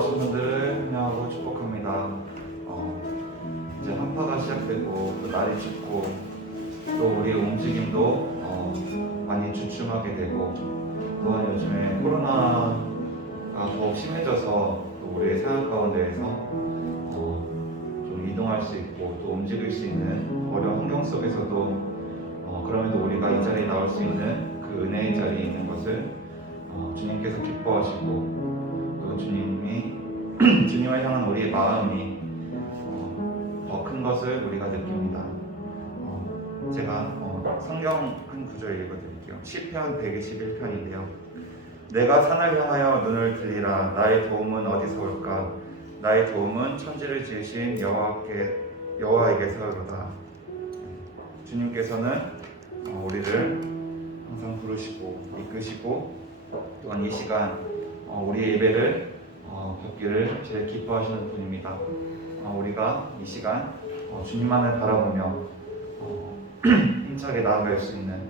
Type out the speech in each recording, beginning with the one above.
나오신 분들을 환영하고 축복합니다. 이제 한파가 시작되고 또 날이 춥고 또 우리의 움직임도 많이 주춤하게 되고 또한 요즘에 코로나가 더욱 심해져서 또 우리의 생활 가운데에서 좀 이동할 수 있고 또 움직일 수 있는 어려운 환경 속에서도 그럼에도 우리가 이 자리에 나올 수 있는 그 은혜의 자리에 있는 것을 주님께서 기뻐하시고 또 주님이 주님을 향한 우리의 마음이 더 큰 것을 우리가 느낍니다. 제가 성경 한 구절 읽어드릴게요. 시편 121편인데요. 내가 산을 향하여 눈을 들리라. 나의 도움은 어디서 올까? 나의 도움은 천지를 지으신 여호와에게서로다. 주님께서는 우리를 항상 부르시고 이끄시고 또한 이 시간 우리의 예배를 받기를 제일 기뻐하시는 분입니다. 우리가 이 시간 주님만을 바라보며 힘차게 나아갈 수 있는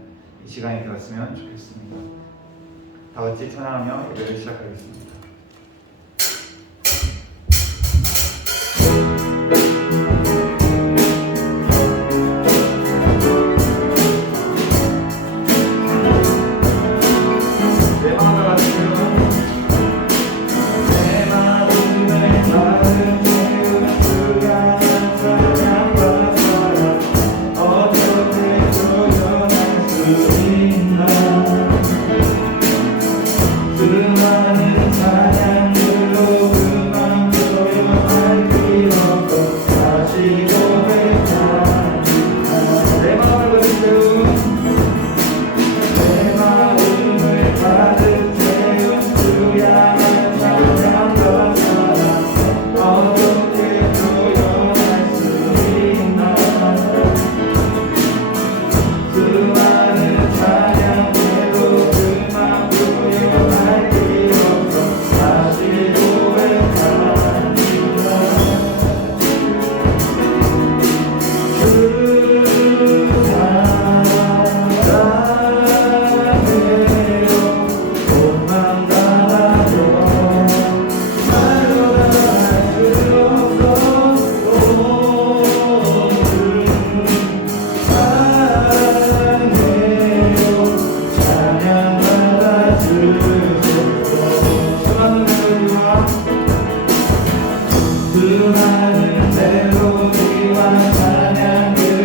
이 시간이 되었으면 좋겠습니다. 다 같이 찬양하며 예배를 시작하겠습니다. 수많은 멜로디와 찬양들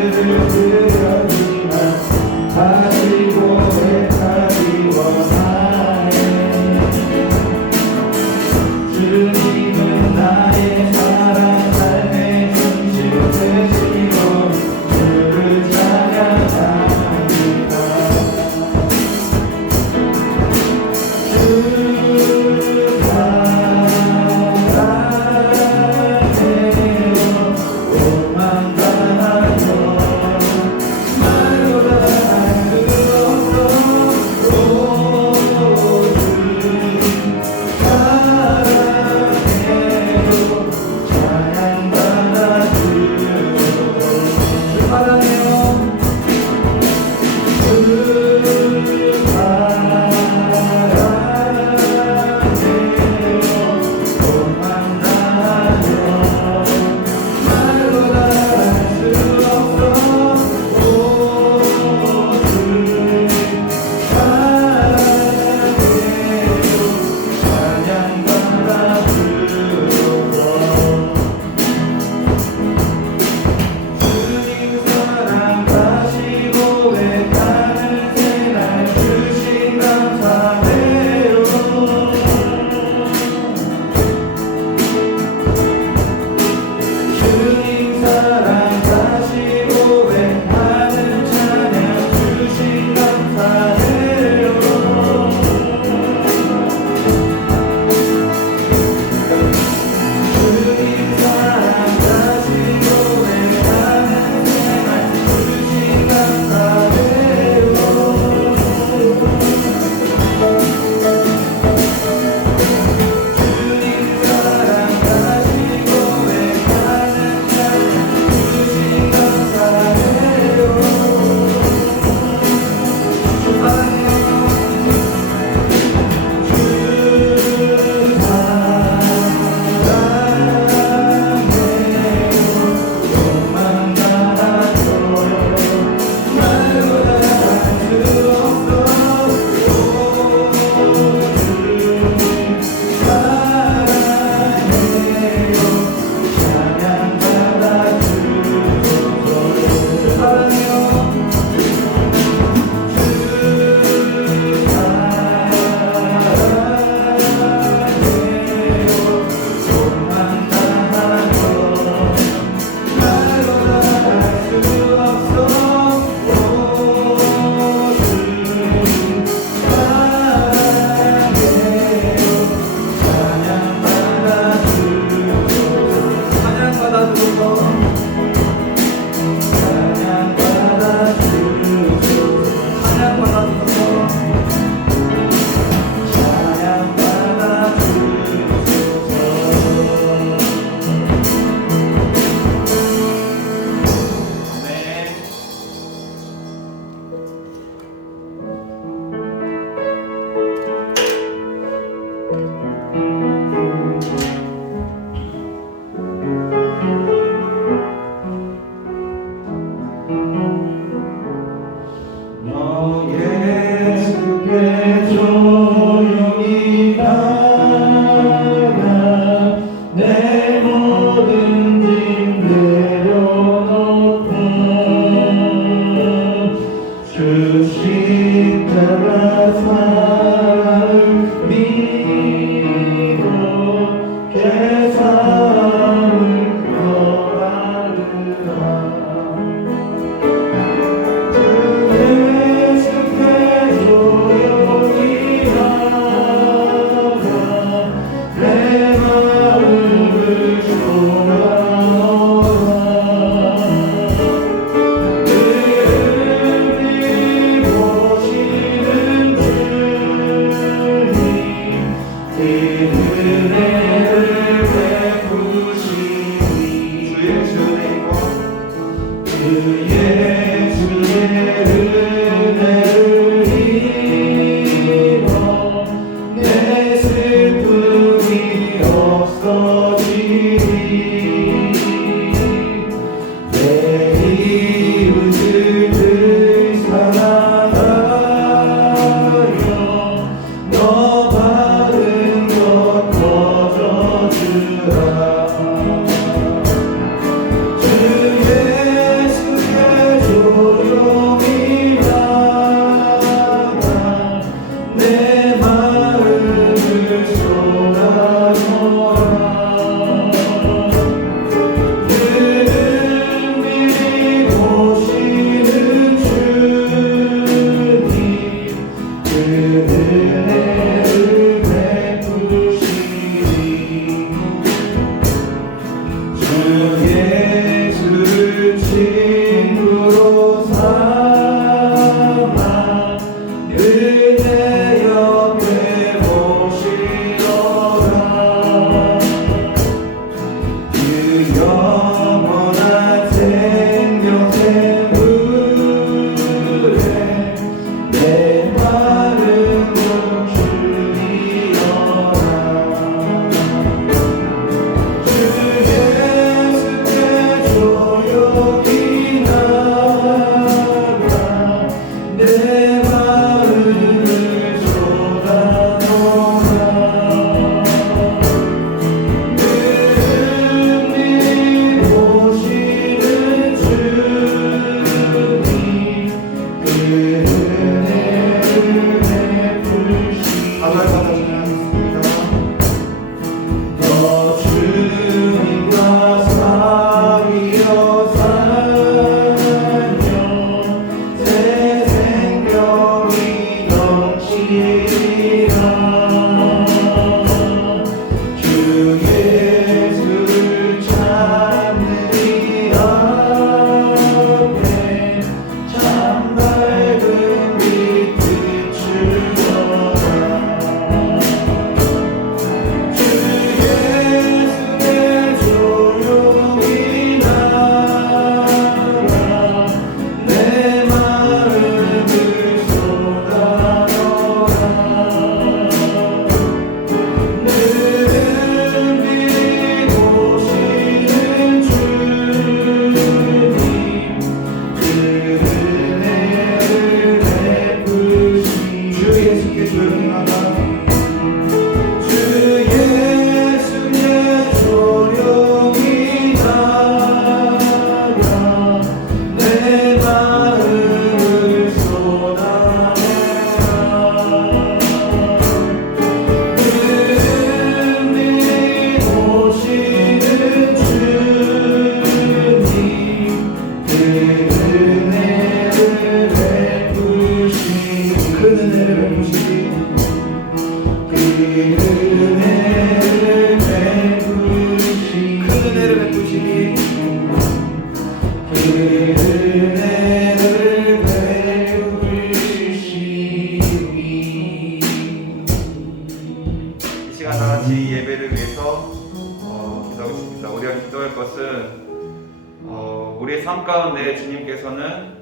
우리의 삶 가운데 주님께서는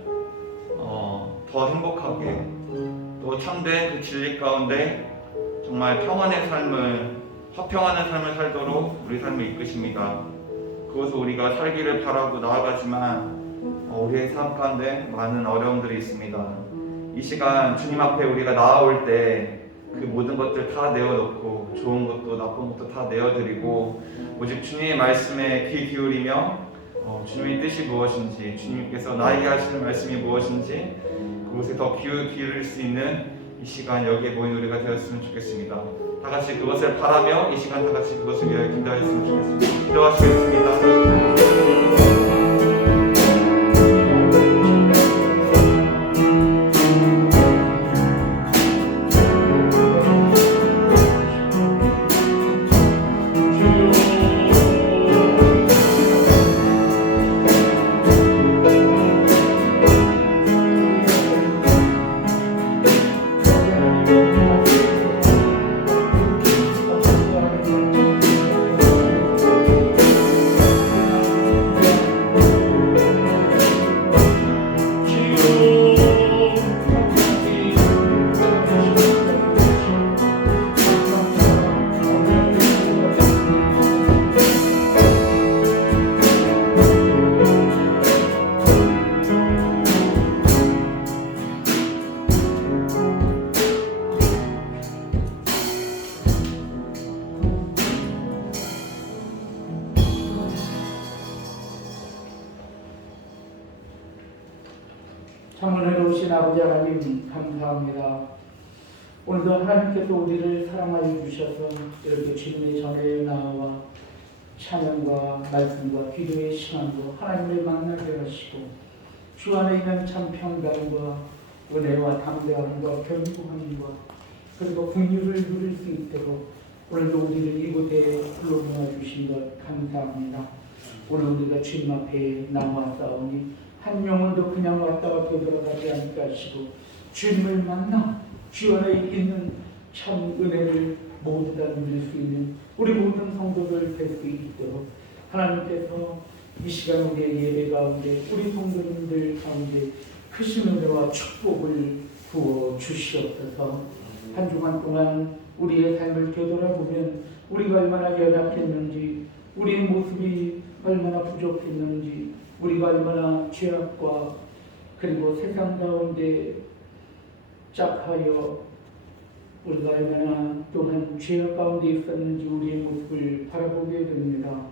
더 행복하게 또 참된 그 진리 가운데 정말 평안의 삶을, 화평하는 삶을 살도록 우리 삶을 이끄십니다. 그것을 우리가 살기를 바라고 나아가지만 우리의 삶 가운데 많은 어려움들이 있습니다. 이 시간 주님 앞에 우리가 나아올 때 그 모든 것들 다 내어놓고 좋은 것도 나쁜 것도 다 내어드리고 오직 주님의 말씀에 귀 기울이며 주님의 뜻이 무엇인지, 주님께서 나에게 하시는 말씀이 무엇인지 그것에 더 기울일 수 있는 이 시간 여기에 모인 우리가 되었으면 좋겠습니다. 다 같이 그것을 바라며 이 시간 다 같이 그것을 위하여 기도하였으면 좋겠습니다. 기도하시겠습니다. 참 은혜로우신 아버지 하나님 감사합니다. 오늘도 하나님께서 우리를 사랑하여 주셔서 이렇게 주님의 전에 나와 찬양과 말씀과 기도의 시간도 하나님을 만나게 하시고 주 안에 있는 참 평강과 은혜와 담대함과 견고함과 그리고 긍휼을 누릴 수 있도록 오늘도 우리를 이곳에 불러 모아 주신 것 감사합니다. 오늘 우리가 주님 앞에 나와싸우니 한 영혼도 그냥 왔다가 되돌아가지 않게 하시고 주님을 만나 주 안에 있는 참 은혜를 모두 다 누릴 수 있는 우리 모든 성도들 될 수 있도록 하나님께서 이 시간 우리의 예배 가운데 우리 성도님들 가운데 크신 은혜와 축복을 부어 주시옵소서. 한 주간 동안 우리의 삶을 되돌아보면 우리가 얼마나 연약했는지 우리의 모습이 얼마나 부족했는지 우리가 얼마나 죄악과 그리고 세상 가운데 짝하여 우리가 얼마나 또한 죄악 가운데 있었는지 우리의 모습을 바라보게 됩니다.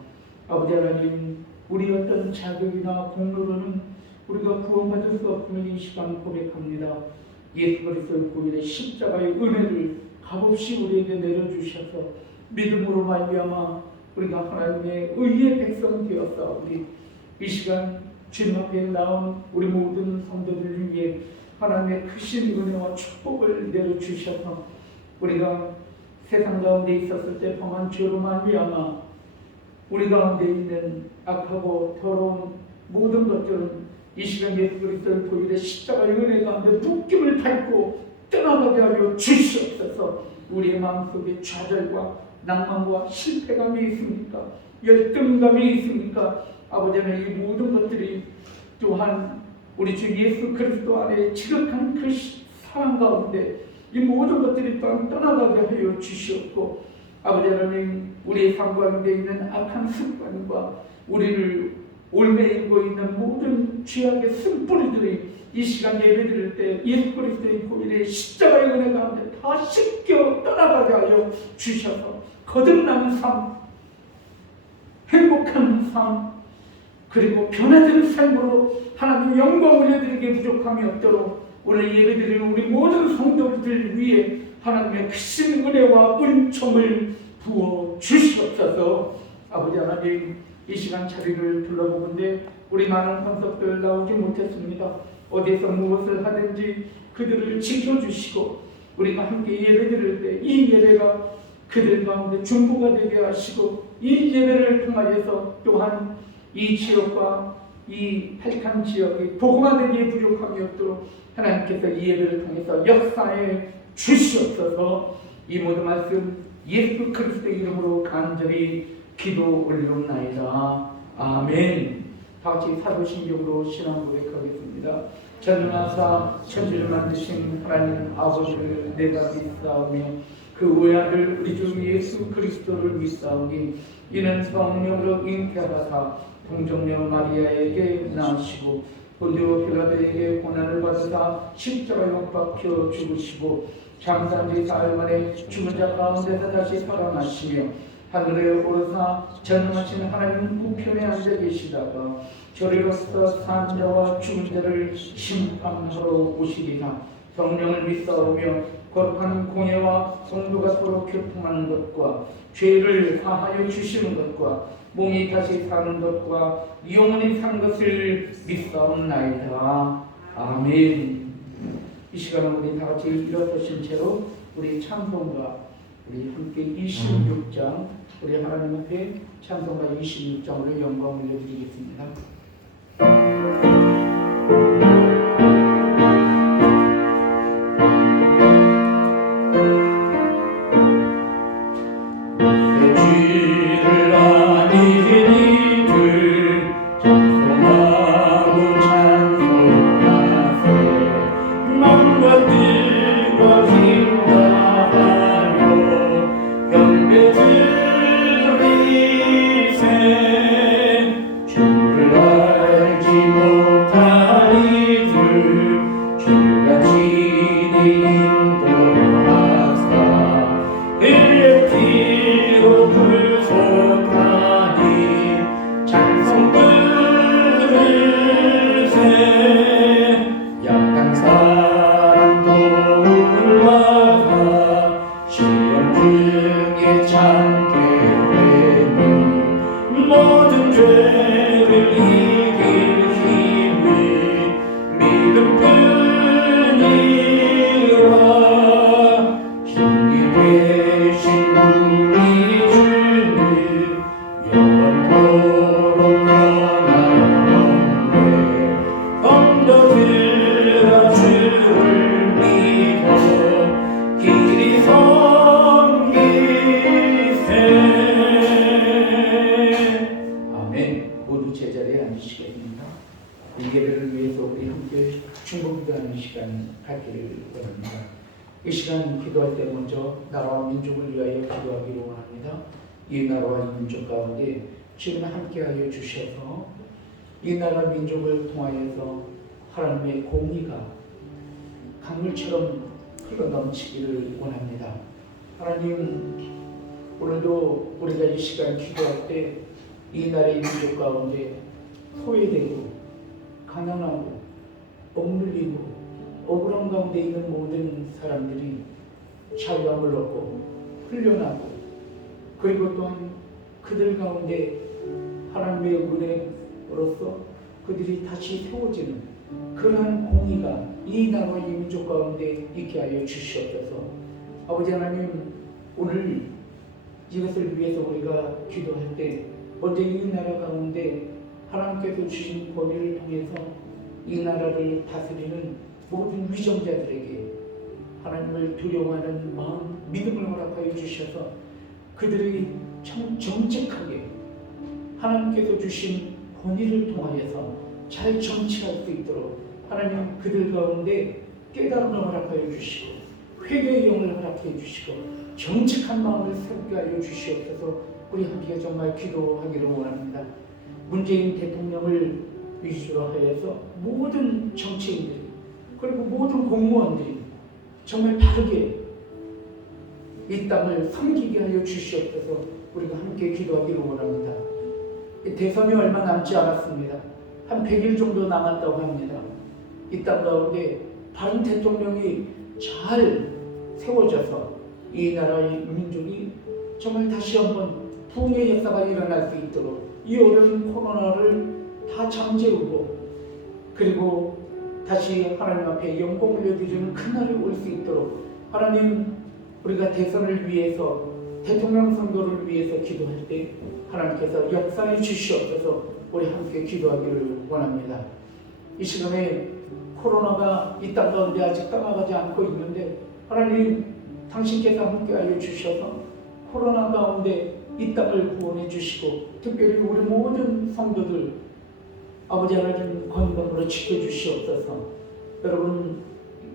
아버지 하나님, 우리 어떤 자격이나 공로로는 우리가 구원받을 수 없음을 이 시간 고백합니다. 예수 그리스도의 보혈의 십자가의 은혜를 값없이 우리에게 내려주셔서 믿음으로 말미암아 우리가 하나님의 의의 백성 되었사오니 이 시간 주님 앞에 나온 우리 모든 성도들을 위해 하나님의 크신 은혜와 축복을 내려주셔서 우리가 세상 가운데 있었을 때 범한 죄로 말미암아 우리 가운데 있는 악하고 더러운 모든 것들은 이 시간 예수 그리스도의 보혈의 십자가의 은혜 가운데 묶임을 밟고 떠나가게 하여 주시옵소서. 우리의 마음속에 좌절과 낭만과 실패감이 있습니까? 열등감이 있습니까? 아버지는 이 모든 것들이 또한 우리 주 예수 그리스도 안에 지극한 그 사랑 가운데 이 모든 것들이 또한 떠나가게 하여 주시옵고 아버지 하나님, 우리의 삶 가운데 있는 악한 습관과 우리를 올매이고 있는 모든 죄악의 쓴뿌리들이 이 시간 예배드릴 때 예수 그리스도의 보혈의 십자가의 은혜 가운데 다 씻겨 떠나가게 하여 주셔서 거듭나는 삶, 행복한 삶, 그리고 변화되는 삶으로 하나님 영광 올려드리기에 부족함이 없도록 오늘 예배드리는 우리 모든 성도들 위해 하나님의 크신 은혜와 은총을 부어 주시옵소서. 아버지 하나님, 이 시간 자리를 둘러보건대 우리 많은 권속들 나오지 못했습니다. 어디서 무엇을 하든지 그들을 지켜주시고 우리가 함께 예배드릴 때 이 예배가 그들 가운데 중보가 되게 하시고 이 예배를 통하여서 또한 이 지역과 이 팔칸 지역이 복음화되기에 부족함이 없도록 하나님께서 이 예배를 통해서 역사해 주시옵소서. 이 모든 말씀 예수 그리스도의 이름으로 간절히 기도 올려옵나이다. 아멘. 다같이 사도신경으로 신앙 고백하겠습니다. 전능하사 천지를 만드신 하나님 아버지를 내가 믿사오며 그 외아들 우리 주 예수 그리스도를 믿사오니 이는 성령으로 잉태하사 동정녀 마리아에게 낳으시고 본디오 빌라도에게 고난을 받으사 십자가에 못 박혀 죽으시고 장사한 지 사흘 만에 죽은 자 가운데서 다시 살아나시며 하늘에 오르사 전능하신 하나님 우편에 앉아 계시다가 저리로서 산 자와 죽은 자를 심판하러 오시리라. 성령을 믿사오며 거룩한 공예와 성도가 서로 교통하는 것과 죄를 사하여 주시는 것과 몸이 다시 사는 것과 영원히 산 것을 믿사옵나이다. 아멘. 이 시간은 우리 다같이 일어서신 채로 우리 찬송가 우리 함께 26장 우리 하나님 앞에 찬송가 26장으로 영광을 올려드리겠습니다. 주를 이 예배를 위해서 우리 함께 중보기도하는 시간 갖기를 원합니다. 이 시간 기도할 때 먼저 나라와 민족을 위하여 기도하기를 원합니다. 이 나라와 이 민족 가운데 지금 함께하여 주셔서 이 나라 민족을 통하여서 하나님의 공의가 강물처럼 흘러넘치기를 원합니다. 하나님, 오늘도 우리가 이 시간 기도할 때 이 나라의 민족 가운데 소외되고 가난하고 억눌리고 억울한 가운데 있는 모든 사람들이 자유함을 얻고 훈련하고 그리고 또한 그들 가운데 하나님의 은혜로서 그들이 다시 세워지는 그러한 공의가 이 나라와 이 민족 가운데 있게 하여 주시옵소서. 아버지 하나님, 오늘 이것을 위해서 우리가 기도할 때 먼저 이 나라 가운데 하나님께서 주신 권위를 통해서 이 나라를 다스리는 모든 위정자들에게 하나님을 두려워하는 마음, 믿음을 허락하여 주셔서 그들이 참 정직하게 하나님께서 주신 권위를 통하여서 잘 정치할 수 있도록 하나님 그들 가운데 깨달음을 허락하여 주시고 회개의 영을 허락하여 주시고 정직한 마음을 새롭게 하여 주시옵소서. 우리 함께 정말 기도하기를 원합니다. 문재인 대통령을 위주로 하여서 모든 정치인들이 그리고 모든 공무원들이 정말 바르게 이 땅을 섬기게 하여 주시옵소서. 우리가 함께 기도하기를 원합니다. 대선이 얼마 남지 않았습니다. 한 100일 정도 남았다고 합니다. 이 땅 가운데 바른 대통령이 잘 세워져서 이 나라의 민족이 정말 다시 한번 부흥의 역사가 일어날 수 있도록 이 어려운 코로나를 다 잠재우고 그리고 다시 하나님 앞에 영광 올려드리는 그날이 올 수 있도록 하나님, 우리가 대선을 위해서 대통령 선거를 위해서 기도할 때 하나님께서 역사해 주시옵소서. 우리 함께 기도하기를 원합니다. 이 시간에 코로나가 이 땅 가운데 아직 떠나가지 않고 있는데 하나님, 당신께서 함께하여 주셔서 코로나 가운데 이 땅을 구원해 주시고 특별히 우리 모든 성도들 아버지 하나님 건강으로 지켜주시옵소서. 여러분,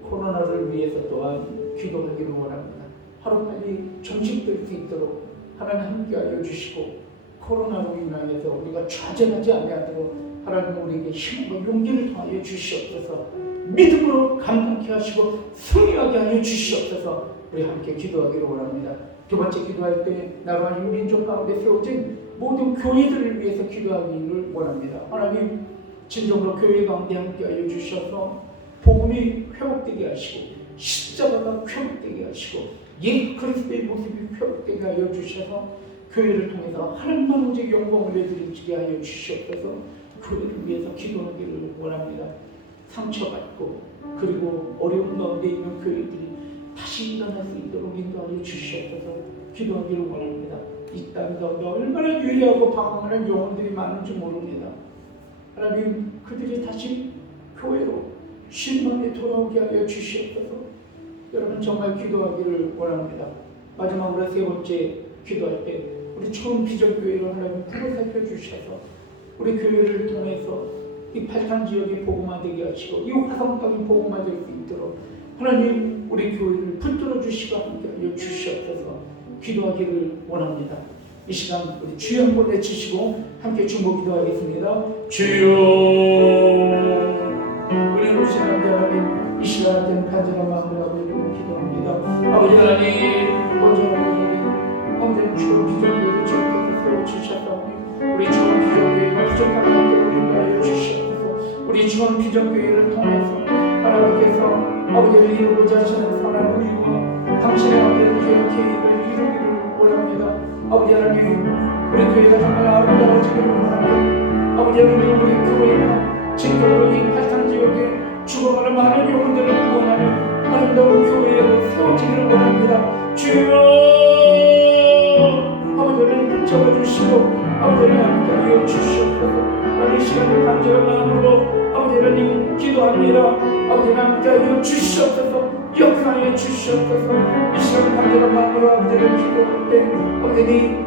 코로나를 위해서 또한 기도하기를 원합니다. 하루빨리 종식될 수 있도록 하나님 함께하여 주시고 코로나로 인하여서 우리가 좌절하지 아니하도록 하나님 우리에게 힘과 용기를 더하여 주시옵소서. 믿음으로 감동케 하시고 승리하게 하여 주시옵소서. 우리 함께 기도하기를 원합니다. 두 번째 기도할 때 나라와 민족 가운데 세워진 모든 교회들을 위해서 기도하기를 원합니다. 하나님, 진정으로 교회 가운데 함께하여 주셔서 복음이 회복되게 하시고 십자가가 회복되게 하시고 예수 그리스도의 모습이 회복되게 하여 주셔서 교회를 통해서 하나님만 오직 영광을 올려드리게 하여 주시옵소서. 교회를 위해서 기도하기를 원합니다. 상처받고 그리고 어려운 가운데 있는 교회들이 다시 일어날 수 있도록 인도하여 주시옵소서. 기도하기를 원합니다. 이 땅 가운데 얼마나 유리하고 방황하는 영혼들이 많은지 모릅니다. 하나님, 그들이 다시 교회로 쉴만에 돌아오게 하여 주시옵소서. 여러분, 정말 기도하기를 원합니다. 마지막으로 세 번째 기도할 때 우리 처음 비전교회를 하나님 크게 살펴주셔서 우리 교회를 통해서 이 팔탄 지역이 복음화되게 하시고 이 화성 땅이 복음화될 수 있도록 하나님 우리 교회를 붙들어 주시고 함께하여 주시옵소서. 기도하기를 원합니다. 이 시간 우리 주여 한번 외치시고 함께 중보 기도하겠습니다. 주여, 은혜로우신 하나님, 이 시간에 간절한 마음으로 기도합니다. 아버지 하나님, 먼저 황제 주여 비전교회를 주께서 세워주셨다. 우리 주원 비전교회가 부족한 것들을 인도하여 주시옵소서. 우리 주원 비전교회를 통해서 하나님께서 아버지를 이루고자 하시는 선한 의와 당신의 아버지의 계획을 이루기를 원합니다. 아버지 하나님, 우리 교회가 정말 아름다워지기를 원합니다. 아버지 하나님, 우리 교회가 진정으로 이 팔탄 지역에 죽어가는 많은 영혼들을 구원하는 아름다운 교회로 세워지기를 원합니다. 주여, 아버지를 붙잡아주시고 아버지를 함께하여 주시옵소서. 이 시간을 간절한 마음으로 아버지 하나님 기도합니다. 아버지 함께하여 주시옵소서. 역사하여 주시옵소서. 이 시간 간절한 마음으로 아버지를 기도할 때 아버지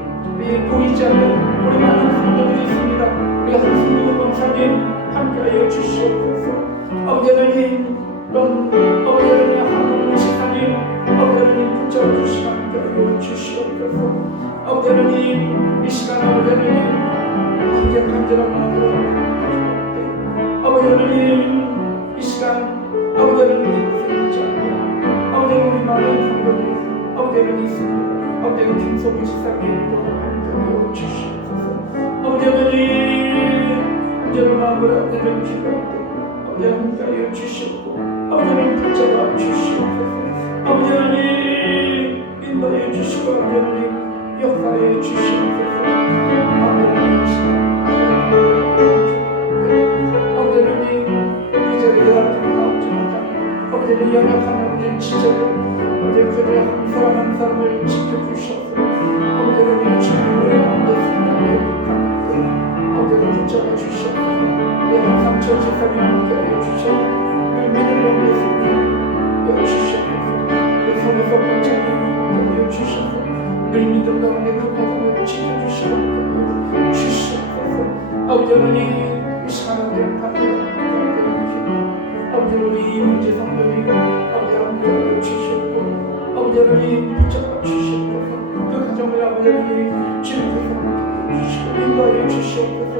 보이지 않는 우리 많은 성도들이 있습니다. 우리 한승구 권사님 함께하여 주시옵소서. 아버지 하나님 또 아버지 하나님 한국 시사님 아버지 하나님 붙잡아 주시고 함께하여 주시옵소서. 아버지 하나님 이 시간 아버지 하나님 아버지 간절한 마음으로 아버지 하나님 이 시간 아버지 하나님 고생하지 않고 아버지 하나님 많은 상관이 아버지 하나님 있습니다. 아버지 하나님 김소부 지사님도 함께하여 주시옵소서. 아버지 하나님 간절한 마음으로 아버지 하나님 기도할 때 아버지 하나님 함께하여 주시옵고 아버지 하나님 붙잡아 주시옵소서. 아버지 하나님 인도해 주시고 아버지 하나님 역사해 주시옵소서. 아버지 하나님 아버지 하나님 이 자리에 나오지 못하는 아버지 하나님 연약한 아버지 지체를 아버지 그들의 한 사람 한 사람을 지켜주셔서 아버지 하나님 주님의 마음에 아버지 하나님 붙잡아 주셔서 우리 항상 저 세상에 함께해 주셔서 우리 믿음의 말씀을 주셔서 우리 손에서 번쩍이 주셔서 우리 믿음 가운데 그 과정을 지켜주시고 주시옵소서. 아버지 하나님 이 시간에 아버지 우리 이문재 성도님 아버지 함께 주시옵고 아버지 하나님 붙잡아 주시옵소서. 그 가정을 아버지 하나님 주님께서 주시고 인도하여 주시옵소서.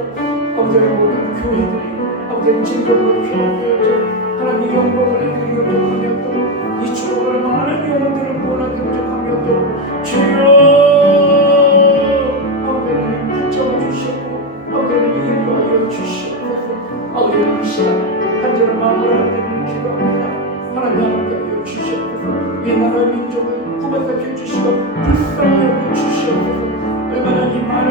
아버지 하나님 모든 교회들이 아버지 하나님 진정으로 필요하여 하나님 영광을 드리며 족하며 이 축복을 많은 영혼들을 구원하게 족하며 주여 아버지 하나님 붙잡아 주시옵고 아버지 하나님 인도하여 주시옵소서. 아버지 하나님 이 시간 간절한 마음으로 하나님을 기도합니다. 하나님 함께하여 주시옵소서. 이 나라 민족을 구원하여 주시고 불쌍히 여겨 주시옵소서. 얼마나 이 많은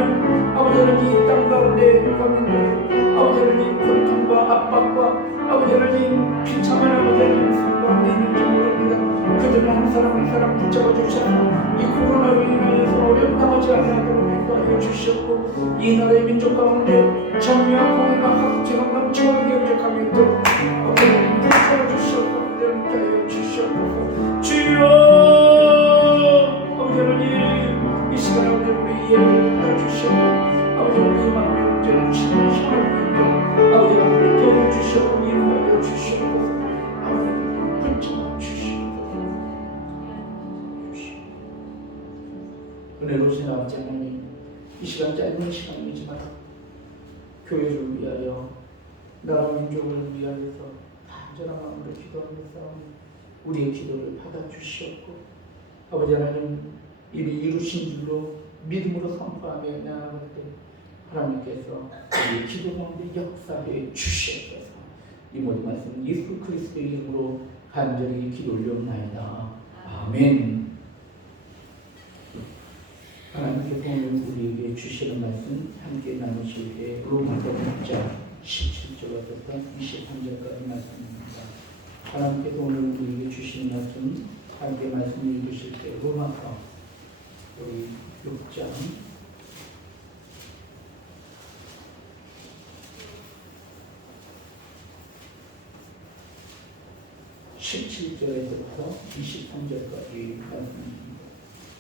아버지 하나님 이 땅 가운데 가민들 아버지 하나님 고통과 압박과 아버지 하나님 비참한 아버지 하나님 삶 가운데 있는지 모릅니다. 그들은 한 사람 한 사람 붙잡아 주셔서 이 코로나로 인하여서 어려움 당하지 않도록 인도하여 주시옵고 이 나라의 민족 가운데 정의와 공의가 학제가 넘쳐나게 역적하며 있도록 아버지 하나님 붙잡아 주시옵고 함께하여 주시옵소서. 주여 아버지 하나님 이 시간에 오늘 우리 예배를 해주시옵고 아버지 우리 마음의 문제를 치는 힘을 보이고 아버지 하나님 도와주시옵고 인도하여 주시옵소서. 아버지 붙잡아 주시옵소서. 은혜로우신 아버지 하나님 이 시간 짧은 시간이지만 교회를 위하여 나라 민족을 위하여서 간절한 마음으로 기도하며 싸우는 우리의 기도를 받아주시옵고 아버지 하나님 이미 이루신 줄로 믿음으로 선포하며 나아갈 때 하나님께서 우리의 기도 가운데 역사해 주시옵소서. 이 모든 말씀 예수 그리스도의 이름으로 간절히 기도 올려옵나이다. 아멘. 하나님께서 오늘 우리에게 주시는 말씀 함께 나누실 때 로마서 6장 17절부터 23절까지 말씀입니다. 하나님께서 오늘 우리에게 주시는 말씀 함께 말씀 읽으실 때 로마서 우리 6장 17절에서부터 23절까지 말씀입니다.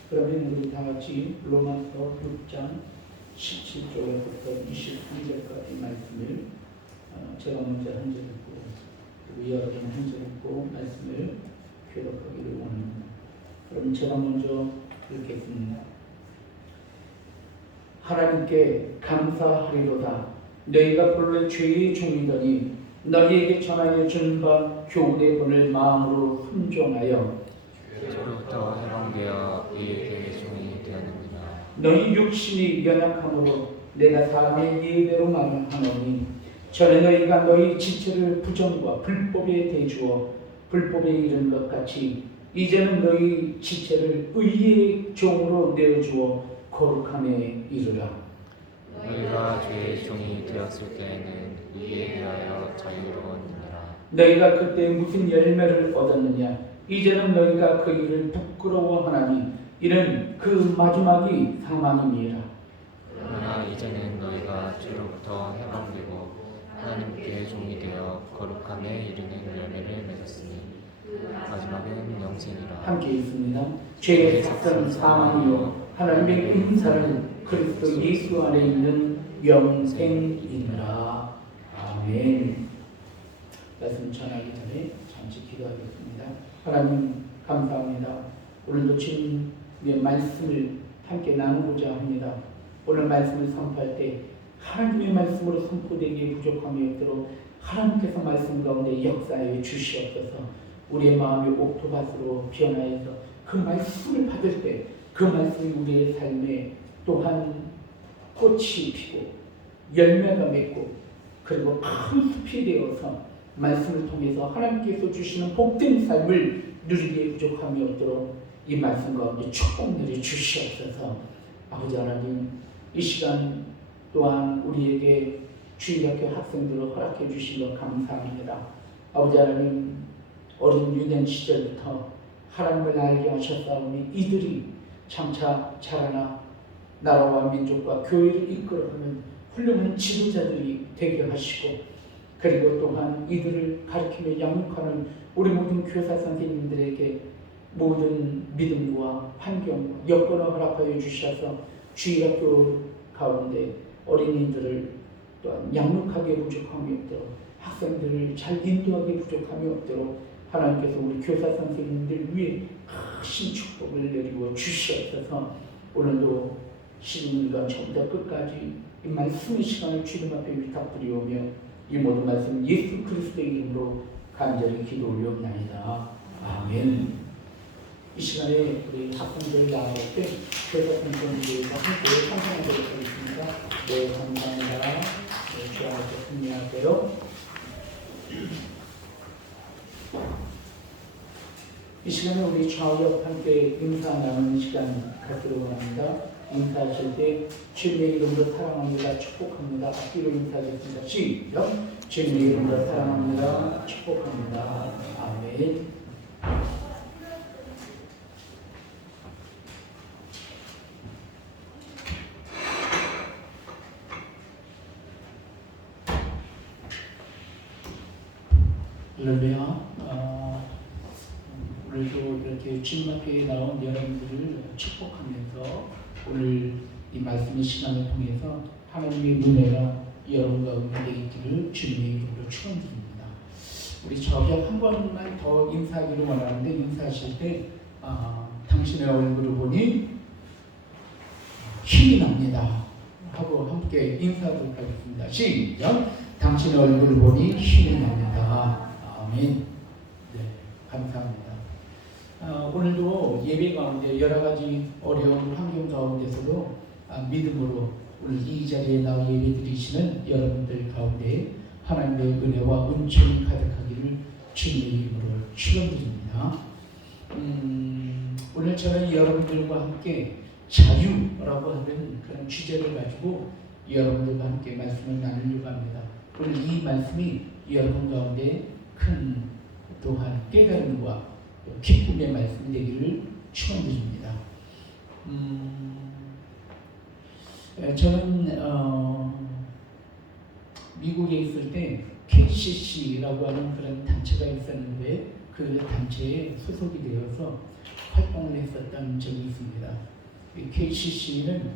그러면 우리 다 같이 로마서 6장 17절에서부터 23절까지 말씀을 제가 먼저 한 절 읽고 여러분 한 절 읽고 말씀을 교독하기를 원합니다. 그럼 제가 먼저 읽겠습니다. 하나님께 감사하리로다. 너희가 본래 죄의 종이더니 너희에게 전하여 준 바 교훈의 본을 마음으로 순종하여 죄로부터 해방되어 이에게 종이 되었느니라. 너희 육신이 연약함으로 내가 사람의 예대로 말하노니 전에 너희가 너희 지체를 부정과 불법에 대주어 불법에 이른 것 같이 이제는 너희 지체를 의의 종으로 내어주어 거룩함에 이르라. 너희가 죄의 종이 되었을 때에는 이에 대하여 자유로웠느니라. 너희가 그때 무슨 열매를 얻었느냐? 이제는 너희가 그 일을 부끄러워하나니 이는 그 마지막이 사망임이라. 그러나 이제는 너희가 죄로부터 해방되고 하나님께 종이 되어 거룩함에 이르는 열매를 맺었으니 마지막은 영생이라. 함께 있습니다. 죄의 삭은 사망이요 하나님의 은사는 그리스도 예수 안에 있는 영생이니라. 아멘. 말씀 전하기 전에 잠시 기도하겠습니다. 하나님 감사합니다. 오늘도 주님의 말씀을 함께 나누고자 합니다. 오늘 말씀을 선포할 때 하나님의 말씀으로 선포되기에 부족함이 없도록 하나님께서 말씀 가운데 역사해 주시옵소서. 우리의 마음이 옥토밭으로 변화해서 그 말씀을 받을 때 그 말씀이 우리의 삶에 또한 꽃이 피고 열매가 맺고 그리고 큰 숲이 되어서 말씀을 통해서 하나님께서 주시는 복된 삶을 누리기에 부족함이 없도록 이 말씀 가운데 축복 내려 주시옵소서. 아버지 하나님, 이 시간 또한 우리에게 주일학교 학생들을 허락해 주신 것 감사합니다. 아버지 하나님, 어린 유년 시절부터 하나님을 알게 하셨사오니 이들이 장차 자라나 나라와 민족과 교회를 이끌어가는 훌륭한 지도자들이 되게 하시고 그리고 또한 이들을 가르치며 양육하는 우리 모든 교사 선생님들에게 모든 믿음과 환경과 여건을 허락하여 주셔서 주일학교 가운데 어린이들을 또한 양육하기에 부족함이 없도록 학생들을 잘 인도하기에 부족함이 없도록 하나님께서 우리 교사 선생님들 위해 크신 축복을 내리고 주시옵소서. 오늘도 시즌과 처음부터 끝까지 이 말씀의 시간을 주님 앞에 부탁드리오며 이 모든 말씀 예수 그리스도의 이름으로 간절히 기도 올려옵나이다. 아멘. 이 시간에 우리 학생들 나올 때 교사 선생님들과 함께 찬송하도록 하겠습니다. 네, 감사합니다. 네, 주하께 승리할게요. 이 시간에 우리 좌우옆 함께 인사 나누는 시간 갖도록 합니다. 인사하실 때 주님의 이름으로 사랑합니다. 축복합니다. 앞뒤로 인사하겠습니다. 시작. 주님의 이름으로 사랑합니다. 축복합니다. 아멘. 할렐루야. 오늘도 이렇게 주님 앞에 나온 여러분들을 축복하면서 오늘 이 말씀의 시간을 통해서 하나님의 은혜가 여러분 가운데 있기를 주님의 이름으로 축원드립니다. 우리 저기 한 번만 더 인사하기를 원하는데 인사하실 때 당신의 얼굴을 보니 힘이 납니다 하고 함께 인사하도록 하겠습니다. 시작. 당신의 얼굴을 보니 힘이 납니다. 아멘. 네, 감사합니다. 오늘도 예배 가운데 여러 가지 어려운 환경 가운데서도 믿음으로 오늘 이 자리에 나와 예배 드리시는 여러분들 가운데 하나님의 은혜와 은총이 가득하기를 주님의 이름으로 축원드립니다. 오늘 저는 여러분들과 함께 자유라고 하는 그런 주제를 가지고 여러분들과 함께 말씀을 나누려고 합니다. 오늘 이 말씀이 여러분 가운데 큰 또한 깨달음과 기쁨의 말씀이 되기를 축원드립니다. 저는 미국에 있을 때 KCC라고 하는 그런 단체가 있었는데 그 단체에 소속이 되어서 활동을 했었던 적이 있습니다. 이 KCC는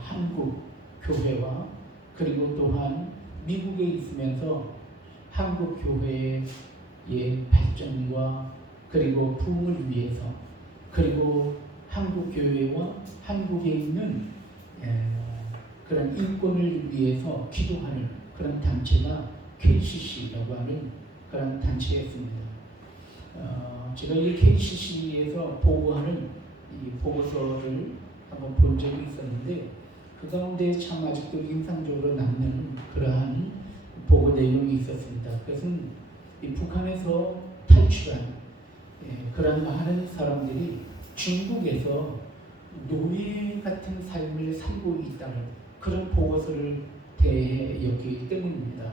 한국 교회와 그리고 또한 미국에 있으면서 한국 교회의 발전과 그리고 부흥을 위해서 그리고 한국 교회와 한국에 있는 그런 인권을 위해서 기도하는 그런 단체가 KCC라고 하는 그런 단체였습니다. 제가 이 KCC에서 보고하는 이 보고서를 한번 본 적이 있었는데 그 가운데 참 아직도 인상적으로 남는 그러한 보고 내용이 있었습니다. 그것은 이 북한에서 탈출한 그런 많은 사람들이 중국에서 노예 같은 삶을 살고 있다는 그런 보고서를 대했기 때문입니다.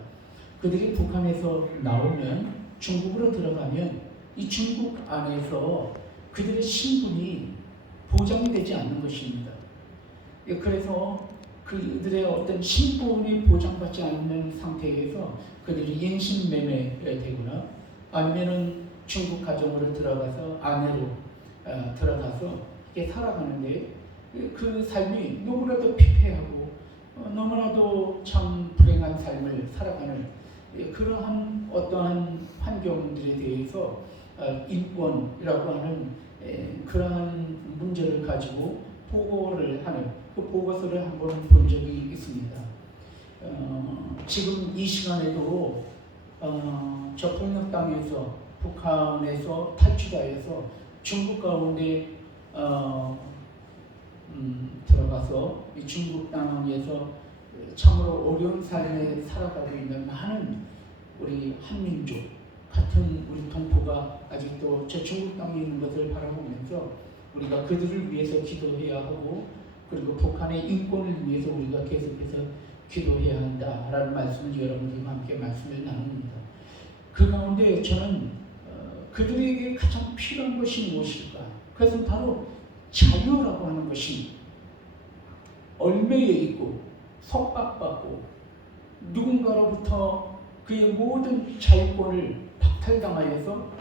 그들이 북한에서 나오면 중국으로 들어가면 이 중국 안에서 그들의 신분이 보장되지 않는 것입니다. 그래서 그들의 어떤 신분이 보장받지 않는 상태에서 그들이 인신매매되거나 아니면은 중국 가정으로 들어가서 아내로 들어가서 이렇게 살아가는데 그 삶이 너무나도 피폐하고 너무나도 참 불행한 삶을 살아가는 그러한 어떠한 환경들에 대해서 인권이라고 하는 그러한 문제를 가지고 보고를 하는 그 보고서를 한번 본 적이 있습니다. 지금 이 시간에도 저 폭력 땅에서 북한에서 탈취자에서 중국 가운데 들어가서 이 중국 땅에서 참으로 어려운 삶에 살아가고 있는 많은 우리 한민족 같은 우리 동포가 아직도 저 중국 땅에 있는 것을 바라보면서 우리가 그들을 위해서 기도해야 하고 그리고 북한의 인권을 위해서 우리가 계속해서 기도해야 한다라는 말씀을 여러분들과 함께 말씀을 나눕니다. 그 가운데 저는 그들에게 가장 필요한 것이 무엇일까? 그것은 바로 자유라고 하는 것이 얽매여 있고 속박받고 누군가로부터 그의 모든 자유권을 박탈당하여서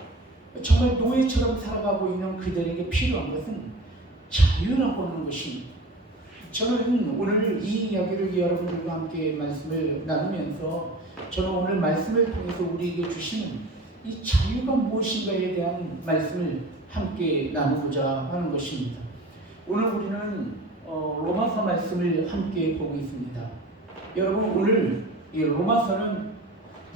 정말 노예처럼 살아가고 있는 그들에게 필요한 것은 자유라고 하는 것입니다. 저는 오늘 이 이야기를 여러분들과 함께 말씀을 나누면서 저는 오늘 말씀을 통해서 우리에게 주시는 이 자유가 무엇인가에 대한 말씀을 함께 나누고자 하는 것입니다. 오늘 우리는 로마서 말씀을 함께 보고 있습니다. 여러분 오늘 이 로마서는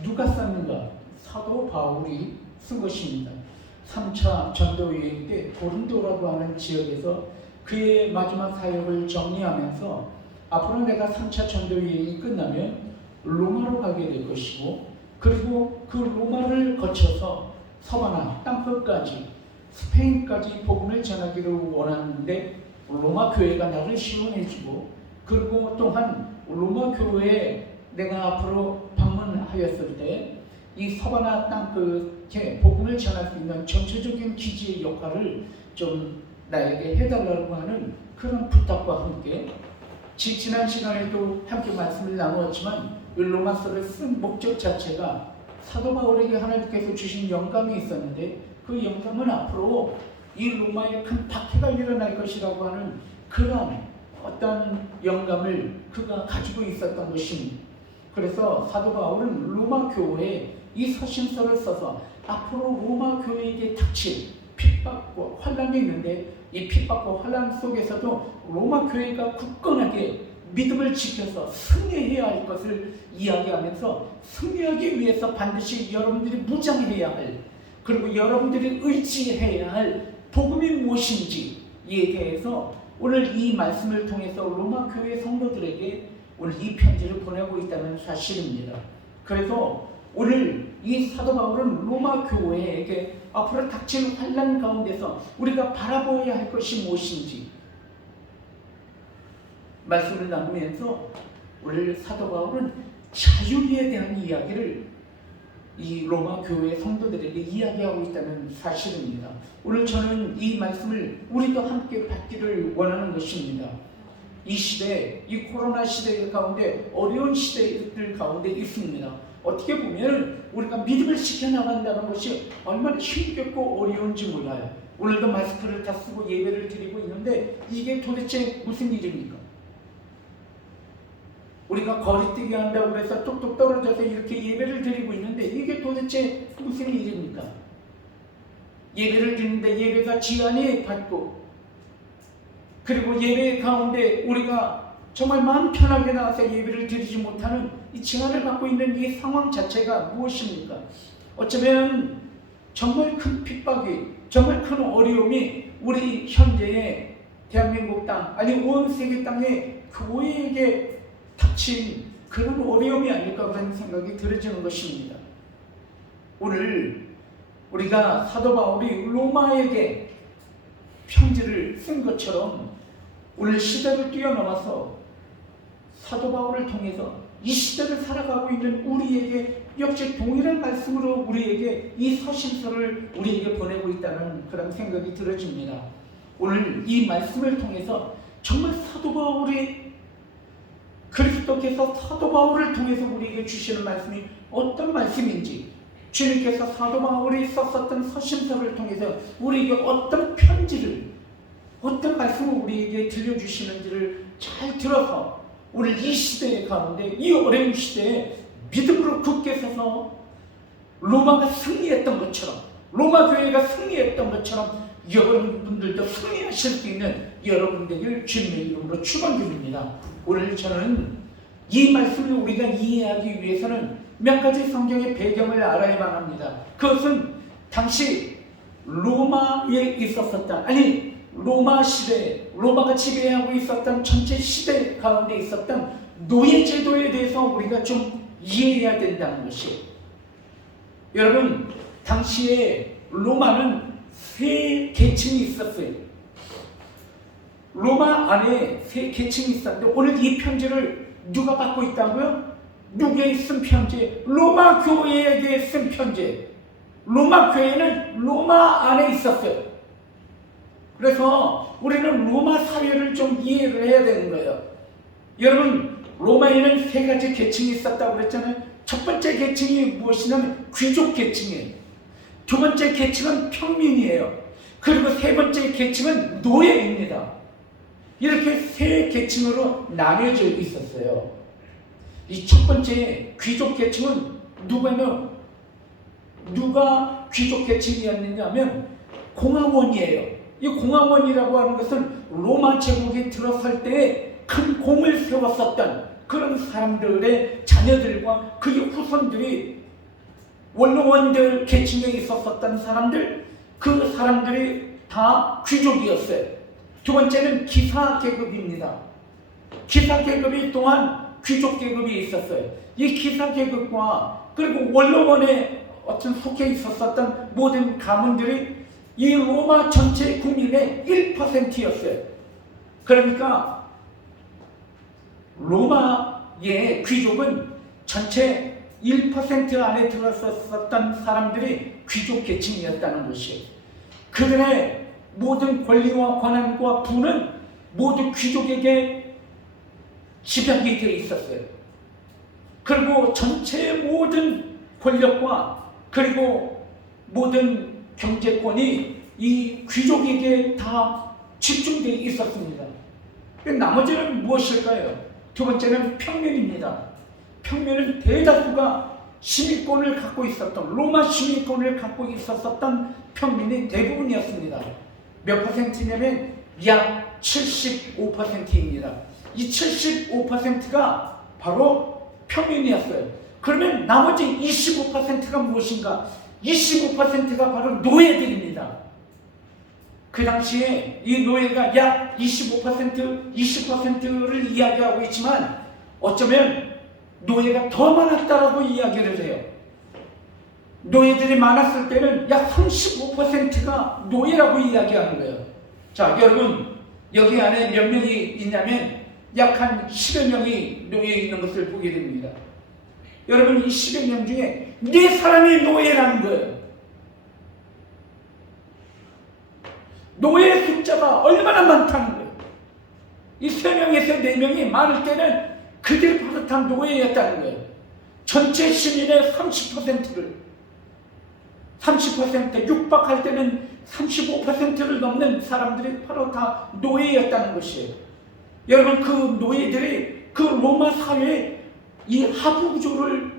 누가 썼는가? 사도 바울이 쓴 것입니다. 3차 전도여행 때 고린도라고 하는 지역에서 그의 마지막 사역을 정리하면서 앞으로 내가 3차 전도여행이 끝나면 로마로 가게 될 것이고 그리고 그 로마를 거쳐서 서바나 땅끝까지 스페인까지 복음을 전하기를 원하는데 로마 교회가 나를 지원해주고 그리고 또한 로마 교회에 내가 앞으로 방문하였을 때 이 서바나 땅끝에 복음을 전할 수 있는 전체적인 기지의 역할을 좀 나에게 해달라고 하는 그런 부탁과 함께 지난 시간에도 함께 말씀을 나누었지만 로마서를 쓴 목적 자체가 사도 바울에게 하나님께서 주신 영감이 있었는데 그 영감은 앞으로 이 로마에 큰 박해가 일어날 것이라고 하는 그런 어떤 영감을 그가 가지고 있었던 것입니다. 그래서 사도 바울은 로마 교회에 이 서신서를 써서 앞으로 로마 교회에게 닥칠 핍박과 환란이 있는데 이 핍박과 환란 속에서도 로마 교회가 굳건하게 믿음을 지켜서 승리해야 할 것을 이야기하면서 승리하기 위해서 반드시 여러분들이 무장해야 할 그리고 여러분들이 의지해야 할 복음이 무엇인지에 대해서 오늘 이 말씀을 통해서 로마 교회 성도들에게 오늘 이 편지를 보내고 있다는 사실입니다. 그래서 오늘 이 사도 바울은 로마 교회에게 앞으로 닥치는 환난 가운데서 우리가 바라보아야 할 것이 무엇인지 말씀을 나누면서 오늘 사도 바울은 자유에 대한 이야기를 이 로마 교회 성도들에게 이야기하고 있다는 사실입니다. 오늘 저는 이 말씀을 우리도 함께 받기를 원하는 것입니다. 이 시대, 이 코로나 시대 가운데 어려운 시대들 가운데 있습니다. 어떻게 보면 우리가 믿음을 지켜나간다는 것이 얼마나 힘겹고 어려운지 몰라요. 오늘도 마스크를 다 쓰고 예배를 드리고 있는데 이게 도대체 무슨 일입니까? 우리가 거리뛰기 한다고 해서 뚝뚝 떨어져서 이렇게 예배를 드리고 있는데 이게 도대체 무슨 일입니까? 예배를 드리는데 예배가 지연이 받고 그리고 예배 가운데 우리가 정말 마음 편하게 나와서 예배를 드리지 못하는 이 제한을 받고 있는 이 상황 자체가 무엇입니까? 어쩌면 정말 큰 핍박이, 정말 큰 어려움이 우리 현재의 대한민국 땅, 아니 온 세계 땅에 교회에게 닥친 그런 어려움이 아닐까 그런 생각이 들어지는 것입니다. 오늘 우리가 사도 바울이 로마에게 편지를 쓴 것처럼 오늘 시대를 뛰어넘어서 사도 바울을 통해서 이 시대를 살아가고 있는 우리에게 역시 동일한 말씀으로 우리에게 이 서신서를 우리에게 보내고 있다는 그런 생각이 들어집니다. 오늘 이 말씀을 통해서 정말 사도 바울이 그리스도께서 사도 바울을 통해서 우리에게 주시는 말씀이 어떤 말씀인지 주님께서 사도 바울이 썼었던 서신서를 통해서 우리에게 어떤 편지를 어떤 말씀을 우리에게 들려주시는지를 잘 들어서 오늘 이 시대 가운데, 이 어려운 시대에 믿음으로 굳게 서서 로마가 승리했던 것처럼, 로마 교회가 승리했던 것처럼 여러분들도 승리하실 수 있는 여러분 되길 주님의 이름으로 축원드립니다. 오늘 저는 이 말씀을 우리가 이해하기 위해서는 몇 가지 성경의 배경을 알아야만 합니다. 그것은 당시 로마에 있었었다, 아니 로마 시대, 로마가 지배하고 있었던 전체 시대 가운데 있었던 노예 제도에 대해서 우리가 좀 이해해야 된다는 것이, 여러분 당시에 로마는 세 계층이 있었어요. 로마 안에 세 계층이 있었는데 오늘 이 편지를 누가 받고 있다고요? 누구에게 쓴 편지? 로마 교회에게 쓴 편지. 로마 교회는 로마 안에 있었어요. 그래서 우리는 로마 사회를 좀 이해를 해야 되는 거예요. 여러분, 로마에는 세 가지 계층이 있었다고 그랬잖아요. 첫 번째 계층이 무엇이냐면 귀족 계층이에요. 두 번째 계층은 평민이에요. 그리고 세 번째 계층은 노예입니다. 이렇게 세 계층으로 나뉘어져 있었어요. 이 첫 번째 귀족 계층은 누가 귀족 계층이었느냐 하면 공화원이에요. 이 공화원이라고 하는 것은 로마 제국이 들어설 때 큰 공을 세웠었던 그런 사람들의 자녀들과 그의 후손들이, 원로원들 계층에 있었었던 사람들, 그 사람들이 다 귀족이었어요. 두 번째는 기사 계급입니다. 기사 계급이 또한 귀족 계급이 있었어요. 이 기사 계급과 그리고 원로원에 어떤 속해 있었었던 모든 가문들이 이 로마 전체 국민의 1%였어요. 그러니까 로마의 귀족은 전체 1% 안에 들어섰었던 사람들이 귀족 계층이었다는 것이, 그들의 모든 권리와 권한과 부는 모두 귀족에게 집약이 되어 있었어요. 그리고 전체 모든 권력과 그리고 모든 경제권이 이 귀족에게 다 집중되어 있었습니다. 나머지는 무엇일까요? 두 번째는 평민입니다. 평민은 대다수가 시민권을 갖고 있었던, 로마 시민권을 갖고 있었던 평민이 대부분이었습니다. 몇 퍼센트냐면 약 75%입니다. 이 75%가 바로 평민이었어요. 그러면 나머지 25%가 무엇인가? 25%가 바로 노예들입니다. 그 당시에 이 노예가 약 25%, 20%를 이야기하고 있지만 어쩌면 노예가 더 많았다라고 이야기를 해요. 노예들이 많았을 때는 약 35%가 노예라고 이야기하는 거예요. 자, 여러분, 여기 안에 몇 명이 있냐면 약 한 10여 명이 노예에 있는 것을 보게 됩니다. 여러분, 이 10여 명 중에 4사람이 노예라는 거예요. 노예 숫자가 얼마나 많다는 거예요. 이 3명에서 4명이 많을 때는 그들이 바로 다 노예였다는 거예요. 전체 시민의 30%, 육박할 때는 35%를 넘는 사람들이 바로 다 노예였다는 것이에요. 여러분, 그 노예들이 그 로마 사회에 이 하부 구조를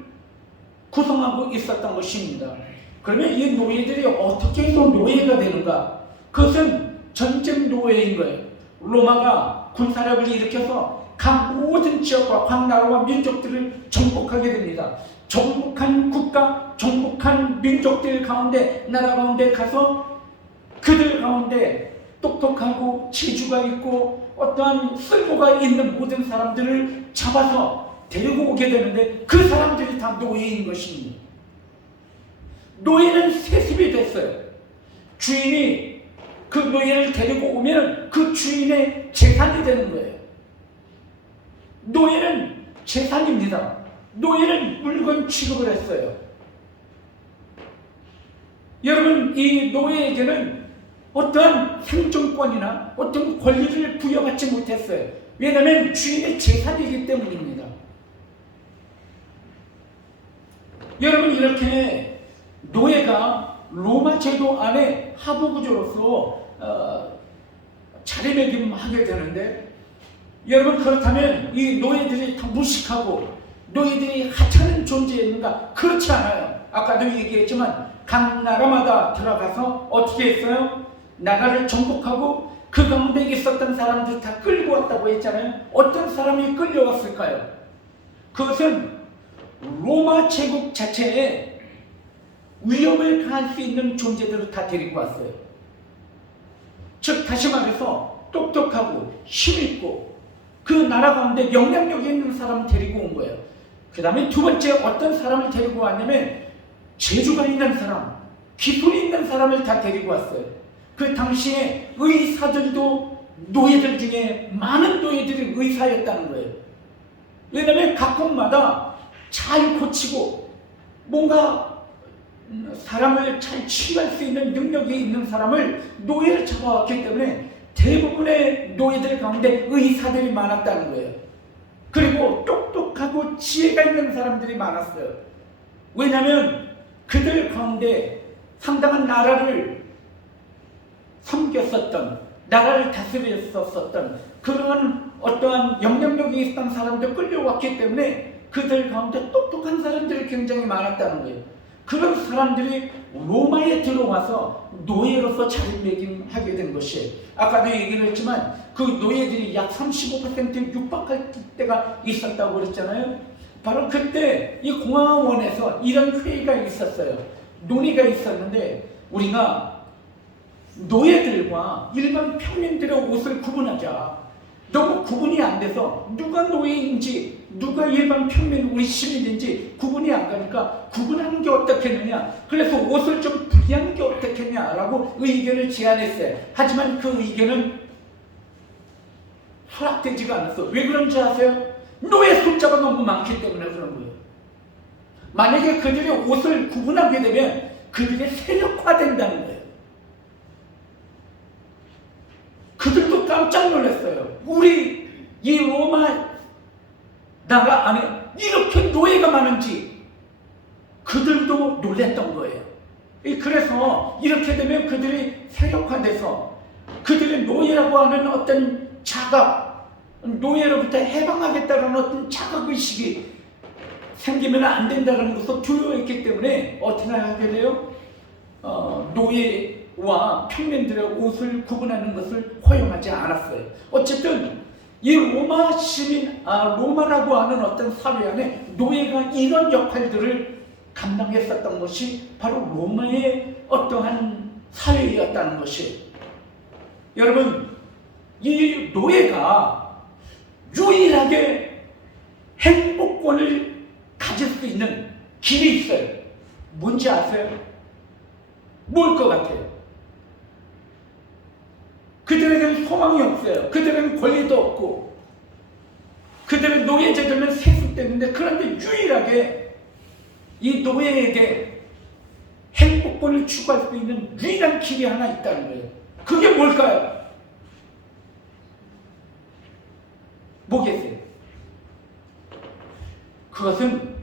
구성하고 있었던 것입니다. 그러면 이 노예들이 어떻게 해서 노예가 되는가? 그것은 전쟁 노예인 거예요. 로마가 군사력을 일으켜서 각 모든 지역과 각 나라와 민족들을 정복하게 됩니다. 정복한 국가, 정복한 민족들 가운데, 나라 가운데 가서 그들 가운데 똑똑하고 재주가 있고 어떠한 쓸모가 있는 모든 사람들을 잡아서 데리고 오게 되는데 그 사람들이 다 노예인 것입니다. 노예는 세습이 됐어요. 주인이 그 노예를 데리고 오면 그 주인의 재산이 되는 거예요. 노예는 재산입니다. 노예는 물건 취급을 했어요. 여러분, 이 노예에게는 어떠한 생존권이나 어떤 권리를 부여받지 못했어요. 왜냐하면 주인의 재산이기 때문입니다. 여러분, 이렇게 노예가 로마 제도 안에 하부 구조로서 자리매김하게 되는데 여러분, 그렇다면 이 노예들이 다 무식하고 노예들이 하찮은 존재였는가? 그렇지 않아요. 아까도 얘기했지만 각 나라마다 들어가서 어떻게 했어요? 나라를 정복하고 그 가운데 있었던 사람들 다 끌고 왔다고 했잖아요. 어떤 사람이 끌려왔을까요? 그것은 로마 제국 자체에 위협을 가할 수 있는 존재들을 다 데리고 왔어요. 즉 다시 말해서 똑똑하고 힘있고 그 나라 가운데 영향력이 있는 사람을 데리고 온 거예요. 그 다음에 두 번째 어떤 사람을 데리고 왔냐면 재주가 있는 사람, 기술이 있는 사람을 다 데리고 왔어요. 그 당시에 의사들도 노예들 중에 많은 노예들이 의사였다는 거예요. 왜냐하면 각국마다 잘 고치고 뭔가 사람을 잘 치유할 수 있는 능력이 있는 사람을 노예를 잡아왔기 때문에 대부분의 노예들 가운데 의사들이 많았다는 거예요. 그리고 똑똑하고 지혜가 있는 사람들이 많았어요. 왜냐하면 그들 가운데 상당한 나라를 섬겼었던, 나라를 다스렸었던 그런 어떠한 영향력이 있던 사람들 끌려왔기 때문에 그들 가운데 똑똑한 사람들이 굉장히 많았다는 거예요. 그런 사람들이 로마에 들어와서 노예로서 자리매김하게 된 것이, 아까도 얘기를 했지만 그 노예들이 약 35% 육박할 때가 있었다고 그랬잖아요. 바로 그때 이 공화원에서 이런 회의가 있었어요. 논의가 있었는데, 우리가 노예들과 일반 평민들의 옷을 구분하자. 너무 구분이 안 돼서 누가 노예인지 누가 일반 평민 우리 시민인지 구분이 안 가니까 구분하는 게 어떻겠느냐, 그래서 옷을 좀 분리하는 게 어떻겠냐라고 의견을 제안했어요. 하지만 그 의견은 허락되지가 않았어. 왜 그런지 아세요? 노예 숫자가 너무 많기 때문에 그런 거예요. 만약에 그들이 옷을 구분하게 되면 그들이 세력화된다는 거예요. 그들도 깜짝 놀랐어요. 우리 이 로마 나라 안에 이렇게 노예가 많은지 그들도 놀랐던 거예요. 그래서 이렇게 되면 그들이 세력화돼서 그들의 노예라고 하는 어떤 자각, 노예로부터 해방하겠다는 어떤 자각의식이 생기면 안 된다는 것을 두려워했기 때문에 어떻게 하게 돼요? 노예와 평민들의 옷을 구분하는 것을 허용하지 않았어요. 어쨌든 이 로마 시민, 로마라고 하는 어떤 사회 안에 노예가 이런 역할들을 감당했었던 것이 바로 로마의 어떠한 사회였다는 것이, 여러분, 이 노예가 유일하게 행복권을 가질 수 있는 길이 있어요. 뭔지 아세요? 뭘 것 같아요? 그들에게는 소망이 없어요. 그들에게는 권리도 없고 그들의 노예제도는 세습됐는데, 그런데 유일하게 이 노예에게 행복권을 추구할 수 있는 유일한 길이 하나 있다는 거예요. 그게 뭘까요? 뭐겠어요? 그것은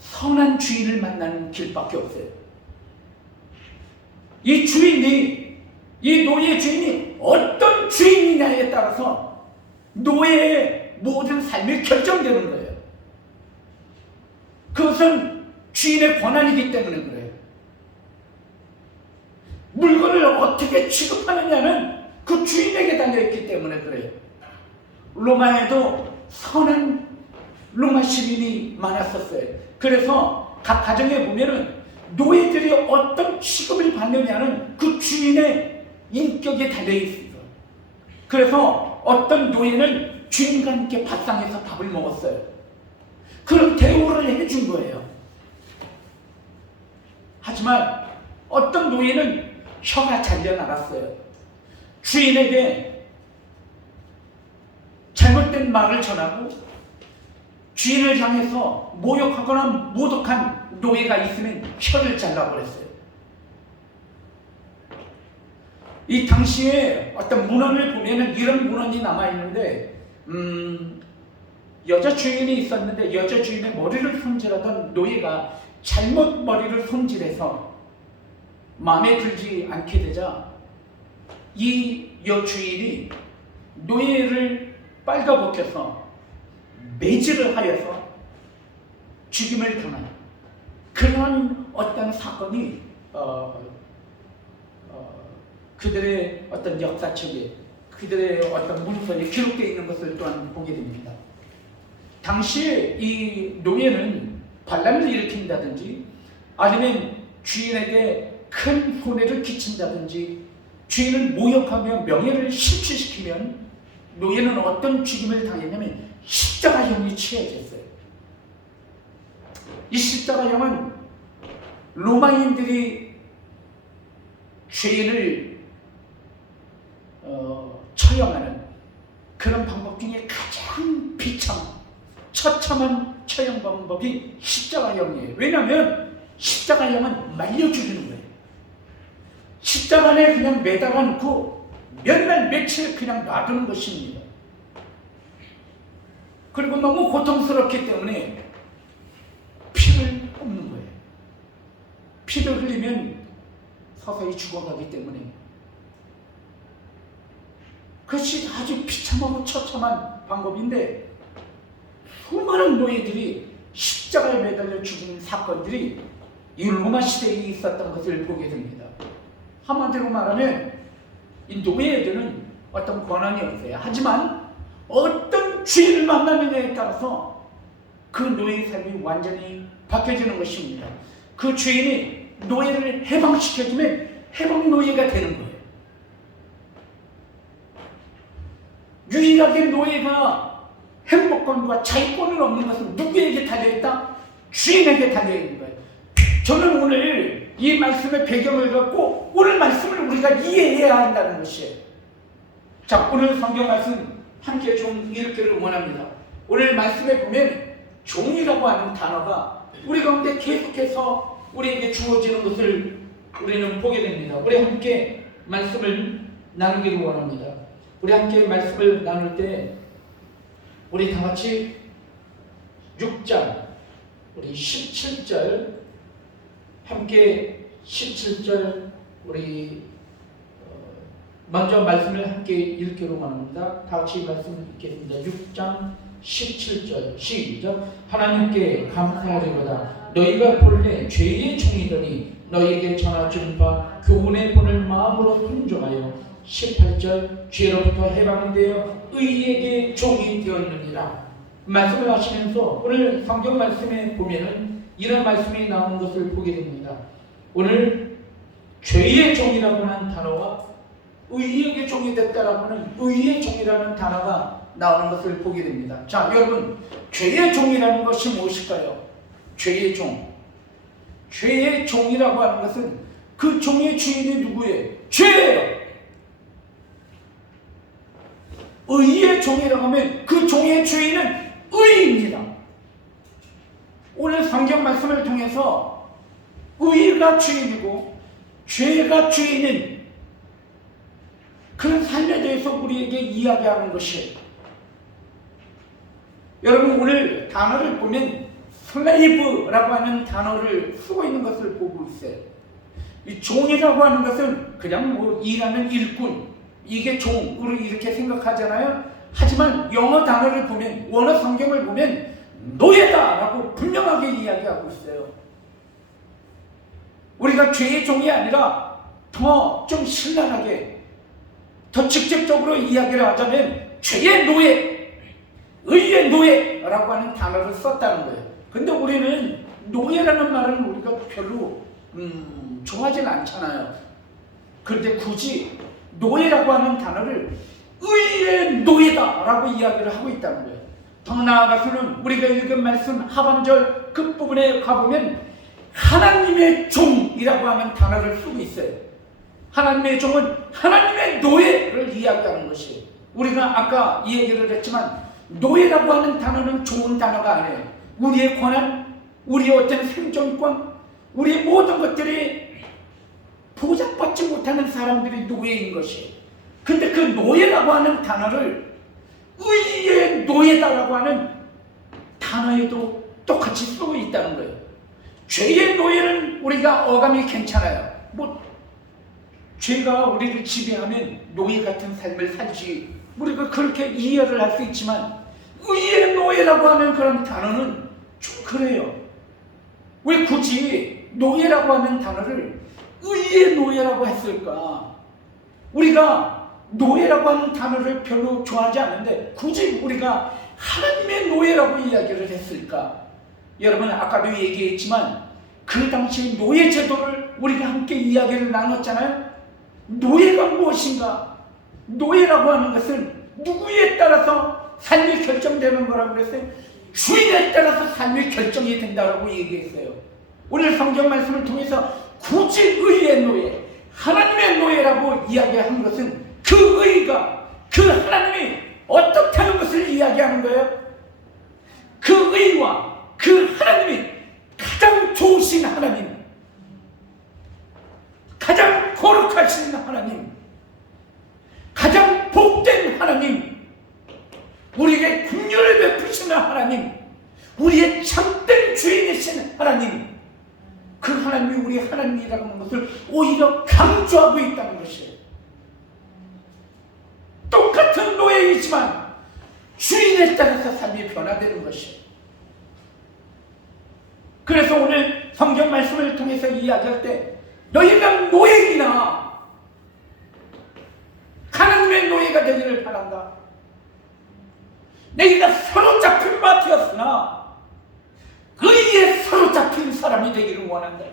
선한 주인을 만나는 길밖에 없어요. 이 주인이, 이 노예 주인이 어떤 주인이냐에 따라서 노예의 모든 삶이 결정되는 거예요. 그것은 주인의 권한이기 때문에 그래요. 물건을 어떻게 취급하느냐는 그 주인에게 달려있기 때문에 그래요. 로마에도 선한 로마 시민이 많았었어요. 그래서 각 가정에 보면은 노예들이 어떤 취급을 받느냐는 그 주인의 인격에 달려있어요. 그래서 어떤 노예는 주인과 함께 밥상에서 밥을 먹었어요. 그런 대우를 해준 거예요. 하지만 어떤 노예는 혀가 잘려나갔어요. 주인에게 잘못된 말을 전하고 주인을 향해서 모욕하거나 모독한 노예가 있으면 혀를 잘라버렸어요. 이 당시에 어떤 문헌을 보면은 이런 문헌이 남아있는데, 여자 주인이 있었는데 여자 주인의 머리를 손질하던 노예가 잘못 머리를 손질해서 마음에 들지 않게 되자 이 여주인이 노예를 빨가벗겨서 매질을 하여서 죽임을 당한 그런 어떤 사건이 그들의 어떤 역사책에, 그들의 어떤 문서에 기록되어 있는 것을 또한 보게 됩니다. 당시에 이 노예는 반란을 일으킨다든지 아니면 주인에게 큰 손해를 끼친다든지 주인을 모욕하며 명예를 실추시키면 노예는 어떤 죽임을 당했냐면 십자가형이 취해졌어요. 이 십자가형은 로마인들이 죄인을 처형하는 그런 방법 중에 가장 처참한 처형 방법이 십자가형이에요. 왜냐하면 십자가형은 말려 죽이는 거예요. 십자가에 그냥 매달아 놓고 몇 날 며칠 그냥 놔두는 것입니다. 그리고 너무 고통스럽기 때문에 피를 뽑는 거예요. 피를 흘리면 서서히 죽어가기 때문에 그것이 아주 비참하고 처참한 방법인데 수많은 노예들이 십자가에 매달려 죽은 사건들이 이 로마 시대에 있었던 것을 보게 됩니다. 한마디로 말하면 이 노예들은 어떤 권한이 없어요. 하지만 어떤 주인을 만나느냐에 따라서 그 노예의 삶이 완전히 바뀌어지는 것입니다. 그 주인이 노예를 해방시켜주면 해방 노예가 되는 거예요. 유일하게 노예가 행복감과 자유권을 얻는 것은 누구에게 달려있다? 주인에게 달려있는 거예요. 저는 오늘 이 말씀의 배경을 갖고 오늘 말씀을 우리가 이해해야 한다는 것이에요. 자, 오늘 성경 말씀 함께 좀 읽기를 원합니다. 오늘 말씀에 보면 종이라고 하는 단어가 우리 가운데 계속해서 우리에게 주어지는 것을 우리는 보게 됩니다. 우리 함께 말씀을 나누기를 원합니다. 우리 함께 말씀을 나눌 때 우리 다 같이 6장 우리 17절 함께 17절 우리 먼저 말씀을 함께 읽기로 원합니다. 다 같이 말씀 읽겠습니다. 6장 17절 시작. 하나님께 감사하리로다. 너희가 본래 죄의 종이더니 너희에게 전하준 바 교훈의 본을 마음으로 순종하여 18절 죄로부터 해방이 되어 의에게 종이 되었느니라. 말씀을 하시면서 오늘 성경 말씀에 보면은 이런 말씀이 나오는 것을 보게 됩니다. 오늘 죄의 종이라고 하는 단어와 의에게 종이 됐다라고 하는 의의 종이라는 단어가 나오는 것을 보게 됩니다. 자, 여러분, 죄의 종이라는 것이 무엇일까요? 죄의 종. 죄의 종이라고 하는 것은 그 종의 주인이 누구예요? 죄예요. 의의 종이라고 하면 그 종의 주인은 의입니다. 오늘 성경 말씀을 통해서 의가 주인이고 죄가 주인인 그런 삶에 대해서 우리에게 이야기하는 것이에요. 여러분, 오늘 단어를 보면 슬레이브라고 하는 단어를 쓰고 있는 것을 보고 있어요. 이 종이라고 하는 것은 그냥 뭐 일하는 일꾼, 이게 종으로 이렇게 생각하잖아요. 하지만 영어 단어를 보면, 원어 성경을 보면 노예다라고 분명하게 이야기하고 있어요. 우리가 죄의 종이 아니라 더 좀 신랄하게, 더 직접적으로 이야기를 하자면 죄의 노예, 의의 노예라고 하는 단어를 썼다는 거예요. 근데 우리는 노예라는 말은 우리가 별로 좋아하진 않잖아요. 그런데 굳이 노예라고 하는 단어를 의의 노예다라고 이야기를 하고 있다는 거예요. 더 나아가서는 우리가 읽은 말씀 하반절 끝부분에 가보면 하나님의 종이라고 하는 단어를 쓰고 있어요. 하나님의 종은 하나님의 노예를 이야기하는 것이에요. 우리가 아까 이 얘기를 했지만 노예라고 하는 단어는 좋은 단어가 아니에요. 우리의 권한, 우리의 어떤 생존권, 우리의 모든 것들이 보장받지 못하는 사람들이 노예인 것이에요. 근데 그 노예라고 하는 단어를 의의 노예다라고 하는 단어에도 똑같이 쓰고 있다는 거예요. 죄의 노예는 우리가 어감이 괜찮아요. 뭐 죄가 우리를 지배하면 노예 같은 삶을 살지 우리가 그렇게 이해를 할 수 있지만 의의 노예라고 하는 그런 단어는 좀 그래요. 왜 굳이 노예라고 하는 단어를 의의 노예라고 했을까? 우리가 노예라고 하는 단어를 별로 좋아하지 않는데 굳이 우리가 하나님의 노예라고 이야기를 했을까? 여러분 아까도 얘기했지만 그 당시 노예 제도를 우리가 함께 이야기를 나눴잖아요. 노예가 무엇인가? 노예라고 하는 것은 누구에 따라서 삶이 결정되는 거라고 그랬어요. 주인에 따라서 삶이 결정이 된다고 얘기했어요. 오늘 성경 말씀을 통해서 굳이 의의 노예, 하나님의 노예라고 이야기한 것은 그 의가, 그 하나님이 어떻다는 것을 이야기하는 거예요. 그 의와 그 하나님이 가장 좋으신 하나님, 가장 거룩하신 하나님, 가장 복된 하나님, 우리에게 긍휼을 베푸시는 하나님, 우리의 참된 주인이신 하나님, 그 하나님이 우리 하나님이라는 것을 오히려 강조하고 있다는 것이에요. 똑같은 노예이지만 주인에 따라서 삶이 변화되는 것이에요. 그래서 오늘 성경 말씀을 통해서 이야기할 때 너희가 노예이나 하나님의 노예가 되기를 바란다. 너희가 사로잡힌 바 되었으나 의에 사로잡힌 사람이 되기를 원한다.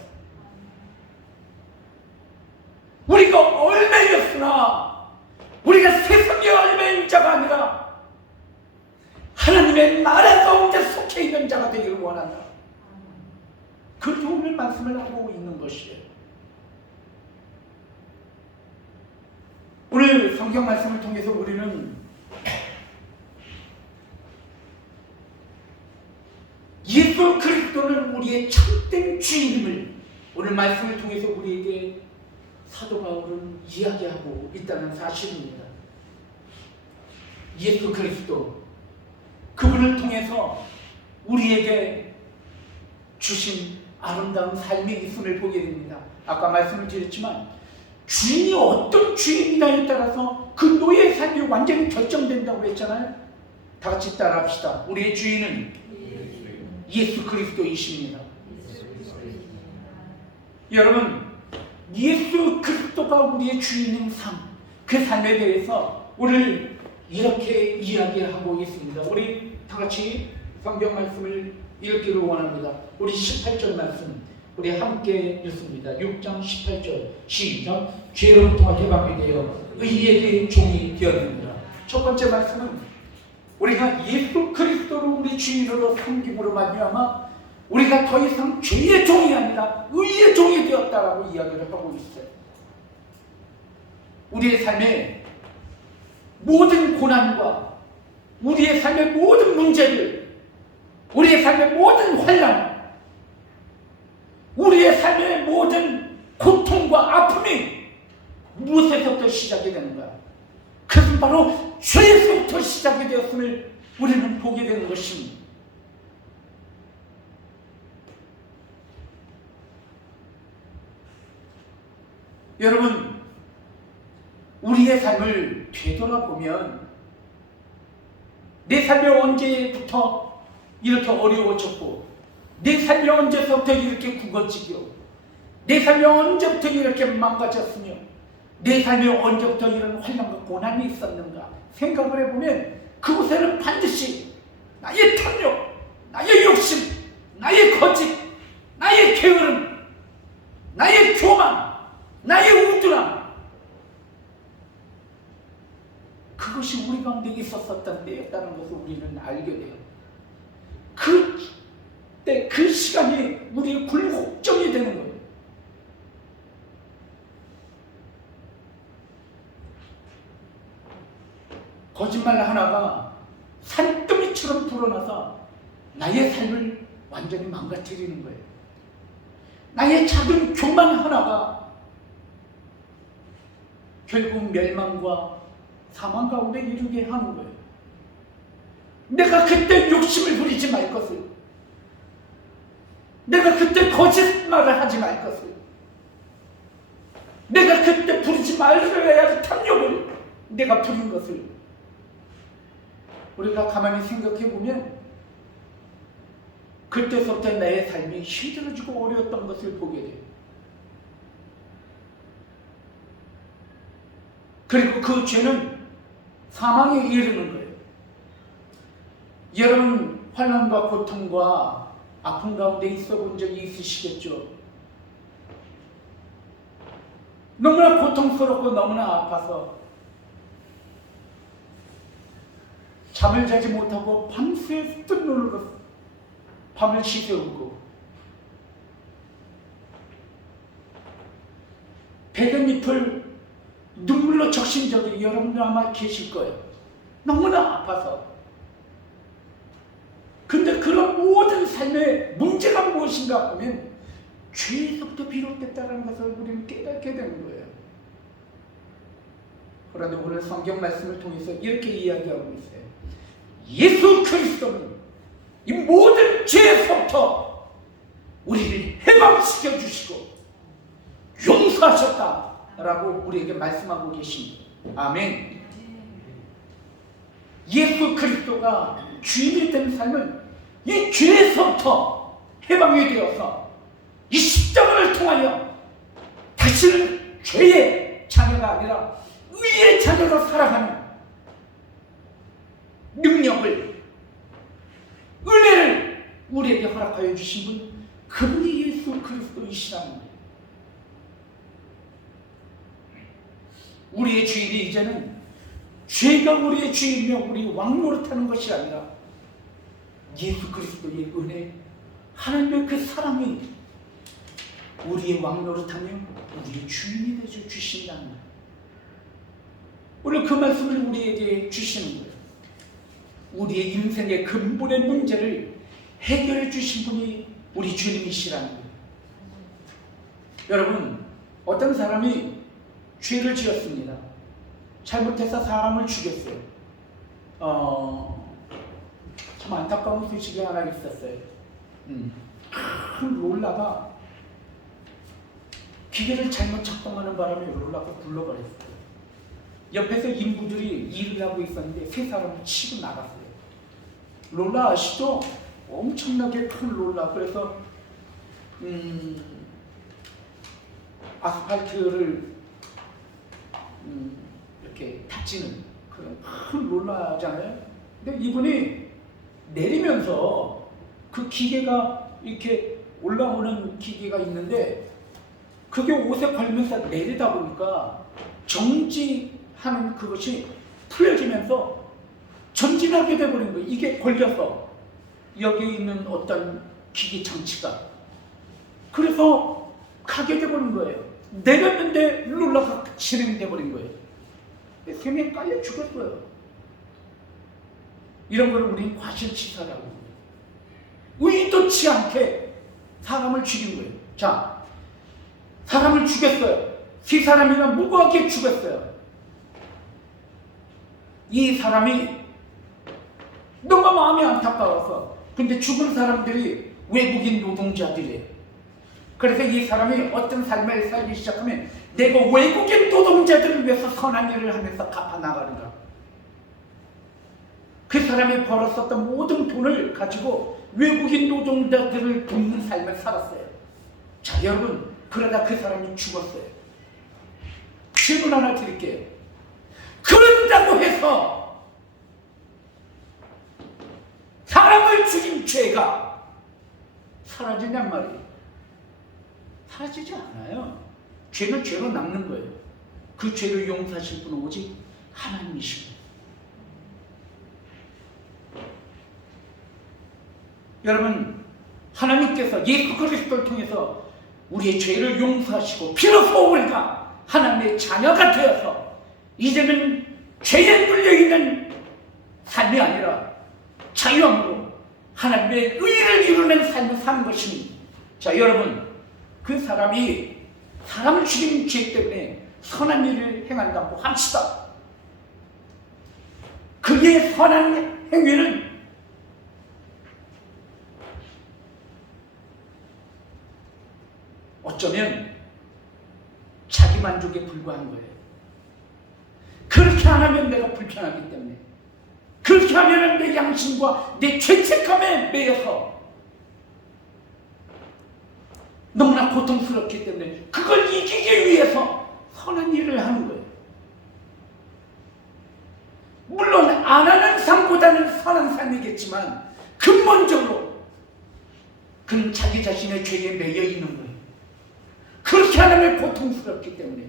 우리가 얼매였으나 우리가 세상의 얼매인 자가 아니라 하나님의 나라 가운데 속해 있는 자가 되기를 원한다. 그렇게 오늘 말씀을 하고 있는 것이에요. 오늘 성경 말씀을 통해서 우리는 예수 그리스도는 우리의 참된 주인임을 오늘 말씀을 통해서 우리에게 사도 바울은 이야기하고 있다는 사실입니다. 예수 그리스도, 그분을 통해서 우리에게 주신 아름다운 삶이 있음을 보게 됩니다. 아까 말씀을 드렸지만 주인이 어떤 주인이냐에 따라서 그 노예의 삶이 완전히 결정된다고 했잖아요. 다 같이 따라합시다. 우리의 주인은 예수 그리스도이십니다. 여러분, 예수 그리스도가 우리의 주인인 삶, 그 삶에 대해서 오늘 이렇게 이야기하고 있습니다. 우리 다 같이 성경 말씀을 읽기를 원합니다. 우리 18절 말씀 우리 함께 읽습니다. 6장 18절 시작. 죄로부터 해방이 되어 의에게 종이 되었습니다. 첫 번째 말씀은 우리가 예수 그리스도를 우리 주인으로 섬김으로 말미암아 우리가 더 이상 죄의 종이 아니라 의의 종이 되었다라고 이야기를 하고 있어요. 우리의 삶의 모든 고난과 우리의 삶의 모든 문제들, 우리의 삶의 모든 환난, 우리의 삶의 모든 고통과 아픔이 무엇에서부터 시작이 되는가? 그것은 바로 죄에서부터 시작이 되었음을 우리는 보게 되는 것입니다. 여러분, 우리의 삶을 되돌아보면 내 삶이 언제부터 이렇게 어려워졌고, 내 삶이 언제부터 이렇게 굽어지고, 내 삶이 언제부터 이렇게 망가졌으며, 내 삶에 언제부터 이런 환난과 고난이 있었는가 생각을 해보면 그곳에는 반드시 나의 탐욕, 나의 욕심, 나의 거짓, 나의 게으름, 나의 교만, 나의 우둔함, 그것이 우리 가운데 있었던 때였다는 것을 우리는 알게 돼요. 그때 그 시간이 우리의 굴곡점이 되는 거예요. 거짓말 하나가 산더미처럼 불어나서 나의 삶을 완전히 망가뜨리는 거예요. 나의 작은 교만 하나가 결국 멸망과 사망 가운데 이르게 하는 거예요. 내가 그때 욕심을 부리지 말 것을, 내가 그때 거짓말을 하지 말 것을, 내가 그때 부리지 말아야 할 탐욕을 내가 부린 것을 우리가 가만히 생각해 보면 그때서부터 나의 삶이 힘들어지고 어려웠던 것을 보게 돼요. 그리고 그 죄는 사망에 이르는 거예요. 여러분 환난과 고통과 아픔 가운데 있어 본 적이 있으시겠죠? 너무나 고통스럽고 너무나 아파서 잠을 자지 못하고 밤새 뜬눈으로 밤을 지새우고 배경잎을 눈물로 적신 적이 여러분들 아마 계실 거예요. 너무나 아파서. 근데 그런 모든 삶의 문제가 무엇인가 하면 죄에서부터 비롯됐다는 것을 우리는 깨닫게 되는 거예요. 그런데 오늘 성경 말씀을 통해서 이렇게 이야기하고 있어요. 예수 그리스도는 이 모든 죄에서부터 우리를 해방시켜 주시고 용서하셨다라고 우리에게 말씀하고 계십니다. 아멘. 예수 그리스도가 주인이 된 삶은 이 죄에서부터 해방이 되어서 이 십자가를 통하여 다시는 죄의 자녀가 아니라 의의 자녀로 살아가는 능력을, 은혜를 우리에게 허락하여 주신 분, 그분이 예수 그리스도이시라는 거예요. 우리의 주인이 이제는 죄가 우리의 주인이며 우리 왕노릇하는 것이 아니라 예수 그리스도의 은혜, 하나님의 그 사랑이 우리의 왕노릇하며 우리의 주인이 되어 주신다는 거예요. 오늘 그 말씀을 우리에게 주시는 거예요. 우리의 인생의 근본의 문제를 해결해 주신 분이 우리 주님이시라는 거예요. 여러분, 어떤 사람이 죄를 지었습니다. 잘못해서 사람을 죽였어요. 참 안타까운 소식이 하나 있었어요. 큰 롤라가 기계를 잘못 작동하는 바람에 롤라가 굴러버렸어요. 옆에서 인부들이 일을 하고 있었는데 세 사람을 치고 나갔어요. 롤라 아시죠? 엄청나게 큰 롤라. 그래서 아스팔트를 이렇게 다지는 그런 큰 롤라잖아요. 근데 이분이 내리면서 그 기계가 이렇게 올라오는 기계가 있는데 그게 옷에 걸리면서 내리다 보니까 정지하는 그것이 풀려지면서 전진하게 돼버린 거예요. 이게 걸려서 여기 있는 어떤 기계 장치가. 그래서 가게 돼버린 거예요. 내렸는데 룰러가 진행돼버린 거예요. 세 명이 깔려 죽었어요. 이런 걸 우리는 과실치사라고 합니다. 의도치 않게 사람을 죽인 거예요. 자, 사람을 죽였어요. 세 사람이나 무고하게 죽였어요. 이 사람이 너무 마음이 안타까워서. 근데 죽은 사람들이 외국인 노동자들이에요. 그래서 이 사람이 어떤 삶을 살기 시작하면 내가 외국인 노동자들을 위해서 선한 일을 하면서 갚아나가는가. 그 사람이 벌었었던 모든 돈을 가지고 외국인 노동자들을 돕는 삶을 살았어요. 자, 여러분, 그러다 그 사람이 죽었어요. 질문 하나 드릴게요. 그런다고 해서 사람을 죽인 죄가 사라지냔 말이에요. 사라지지 않아요. 죄는 죄로 남는 거예요. 그 죄를 용서하실 분은 오직 하나님이십니다. 여러분, 하나님께서 예수 그리스도를 통해서 우리의 죄를 용서하시고 비로소 우리가 하나님의 자녀가 되어서 이제는 죄에 물려있는 삶이 아니라 자유함으로 하나님의 의를 이루는 삶을 사는 것입니다. 자, 여러분, 그 사람이 사람을 죽인 죄 때문에 선한 일을 행한다고 합시다. 그의 선한 행위는 어쩌면 자기 만족에 불과한 거예요. 그렇게 안 하면 내가 불편하기 때문에. 그렇게 하면은 내 양심과 내 죄책감에 매여서 너무나 고통스럽기 때문에 그걸 이기기 위해서 선한 일을 하는 거예요. 물론 안 하는 삶보다는 선한 삶이겠지만 근본적으로 그는 자기 자신의 죄에 매여 있는 거예요. 그렇게 하려면 고통스럽기 때문에.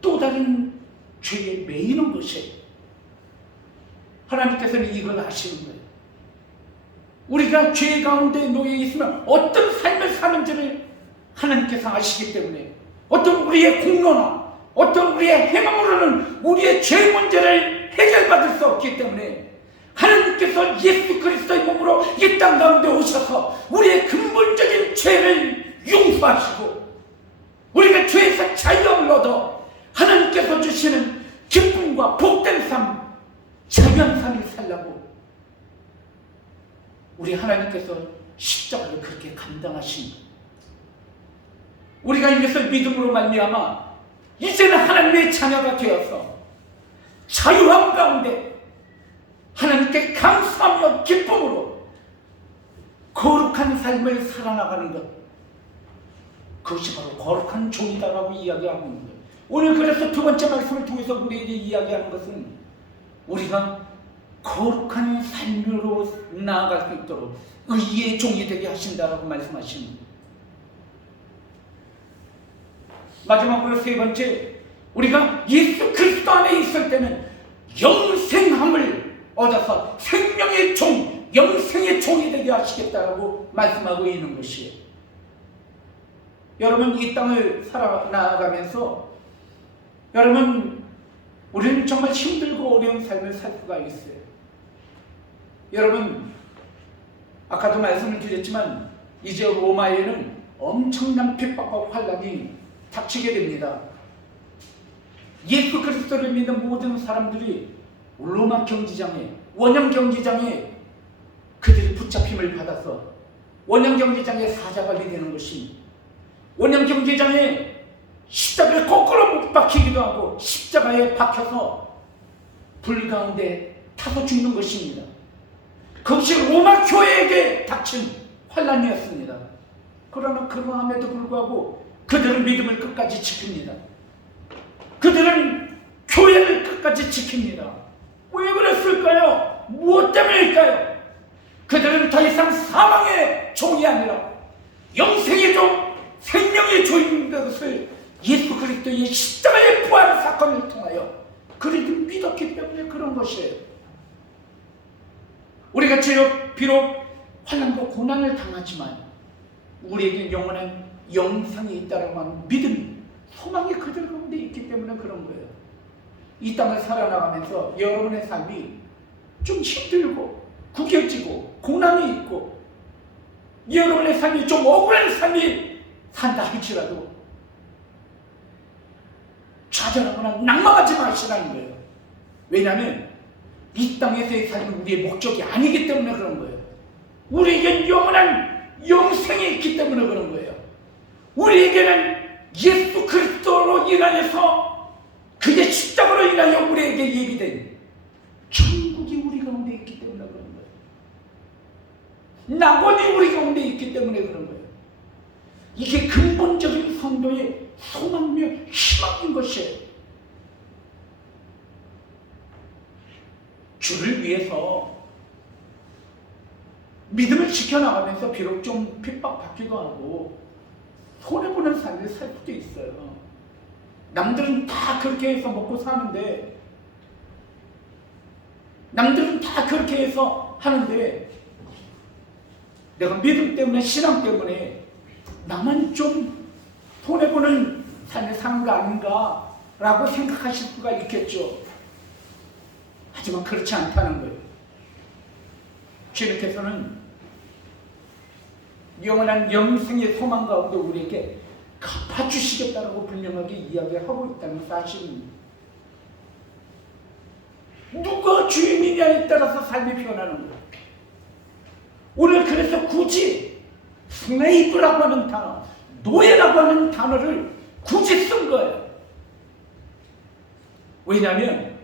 또 다른 죄에 매이는 것이 하나님께서는 이걸 아시는 거예요. 우리가 죄 가운데 놓여 있으면 어떤 삶을 사는지를 하나님께서 아시기 때문에 어떤 우리의 공로나 어떤 우리의 행함으로는 우리의 죄 문제를 해결받을 수 없기 때문에 하나님께서 예수 그리스도의 몸으로 이 땅 가운데 오셔서 우리의 근본적인 죄를 용서하시고 우리가 죄에서 자유함을 얻어 하나님께서 주시는 기쁨과 복된 삶, 자유한 삶을 살라고 우리 하나님께서 십자가를 그렇게 감당하신 우리가 이것을 믿음으로 말미암아 이제는 하나님의 자녀가 되어서 자유함 가운데 하나님께 감사하며 기쁨으로 거룩한 삶을 살아나가는 것, 그것이 바로 거룩한 종이다라고 이야기하고 있는 거예요. 오늘 그래서 두 번째 말씀을 통해서 우리에게 이야기하는 것은 우리가 거룩한 삶으로 나아갈 수 있도록 의의 종이 되게 하신다라고 말씀하시는 거예요. 마지막으로 세 번째, 우리가 예수 그리스도 안에 있을 때는 영생함을 얻어서 생명의 종, 영생의 종이 되게 하시겠다라고 말씀하고 있는 것이에요. 여러분, 이 땅을 살아나가면서 여러분, 우리는 정말 힘들고 어려운 삶을 살 수가 있어요. 여러분, 아까도 말씀을 드렸지만 이제 로마에는 엄청난 핍박과 환란이 닥치게 됩니다. 예수 그리스도를 믿는 모든 사람들이 로마 경기장에, 원형 경기장에 그들이 붙잡힘을 받아서 원형 경기장에 사자갈이 되는 것입니다. 원형 경기장에 십자가에 거꾸로 못 박히기도 하고 십자가에 박혀서 불 가운데 타서 죽는 것입니다. 그것이 로마 교회에게 닥친 환란이었습니다. 그러나 그러함에도 불구하고 그들은 믿음을 끝까지 지킵니다. 그들은 교회를 끝까지 지킵니다. 왜 그랬을까요? 무엇 때문일까요? 그들은 더 이상 사망의 종이 아니라 영생의 종, 생명의 종인 것을 예수 그리스도의 십자가의 부활 사건을 통하여 그들이 믿었기 때문에 그런 것이에요. 우리가 비록 환난과 고난을 당하지만 우리에게 영원한 영생이 있다는 믿음, 소망이 그들 가운데 있기 때문에 그런 거예요. 이 땅을 살아나가면서 여러분의 삶이 좀 힘들고 구겨지고 고난이 있고 여러분의 삶이 좀 억울한 삶이 산다 할지라도 좌절하거나 낙망하지 마시라는 거예요. 왜냐하면 이 땅에서의 삶은 우리의 목적이 아니기 때문에 그런 거예요. 우리에겐 영원한 영생이 있기 때문에 그런 거예요. 우리에게는 예수 그리스도로 인하여서 그의 십자가로 인하여 우리에게 예비된 천국이 우리 가운데 있기 때문에 그런 거예요. 낙원이 우리 가운데 있기 때문에 그런 거예요. 이게 근본적인 성도의 소망며 희망인 것이에요. 주를 위해서 믿음을 지켜나가면서 비록 좀 핍박받기도 하고 손해보는 삶을 살 수도 있어요. 남들은 다 그렇게 해서 먹고 사는데, 남들은 다 그렇게 해서 하는데 내가 믿음 때문에, 신앙 때문에 나만 좀 손해보는 삶을 사는 거 아닌가 라고 생각하실 수가 있겠죠. 하지만 그렇지 않다는 거예요. 주님께서는 영원한 영생의 소망 가운데 우리에게 갚아주시겠다라고 분명하게 이야기하고 있다는 사실입니다. 누가 주인이냐에 따라서 삶이 변하는 거예요. 오늘 그래서 굳이 슬레이브라고 하는 단어, 노예라고 하는 단어를 굳이 쓴 거예요. 왜냐하면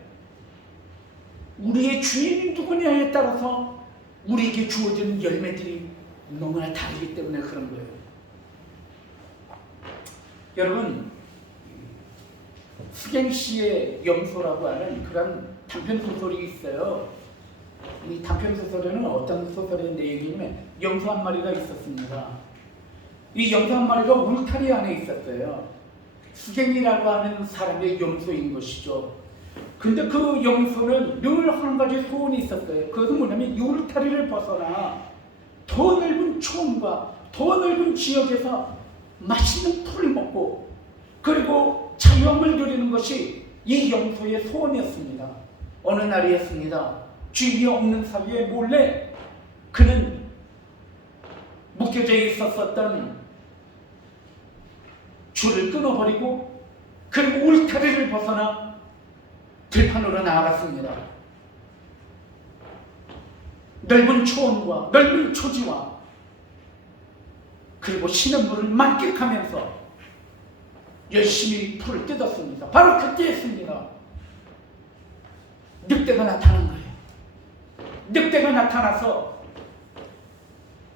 우리의 주인이 누구냐에 따라서 우리에게 주어지는 열매들이 너무나 다르기 때문에 그런 거예요. 여러분, 수경씨의 염소라고 하는 그런 단편소설이 있어요. 이 단편소설에는 어떤 소설의 내용이냐면 염소 한 마리가 있었습니다. 이 염소 한 마리가 울타리 안에 있었어요. 수경이라고 하는 사람의 염소인 것이죠. 근데 그 염소는 늘 한 가지 소원이 있었어요. 그것은 뭐냐면 이 울타리를 벗어나 더 넓은 초원과 더 넓은 지역에서 맛있는 풀을 먹고 그리고 자유함을 누리는 것이 이 염소의 소원이었습니다. 어느 날이었습니다. 주인이 없는 사이에 몰래 그는 묶여져 있었던 줄을 끊어버리고 그리고 울타리를 벗어나 들판으로 나아갔습니다. 넓은 초원과 넓은 초지와 그리고 신음물을 만끽하면서 열심히 풀을 뜯었습니다. 바로 그때였습니다. 늑대가 나타난 거예요. 늑대가 나타나서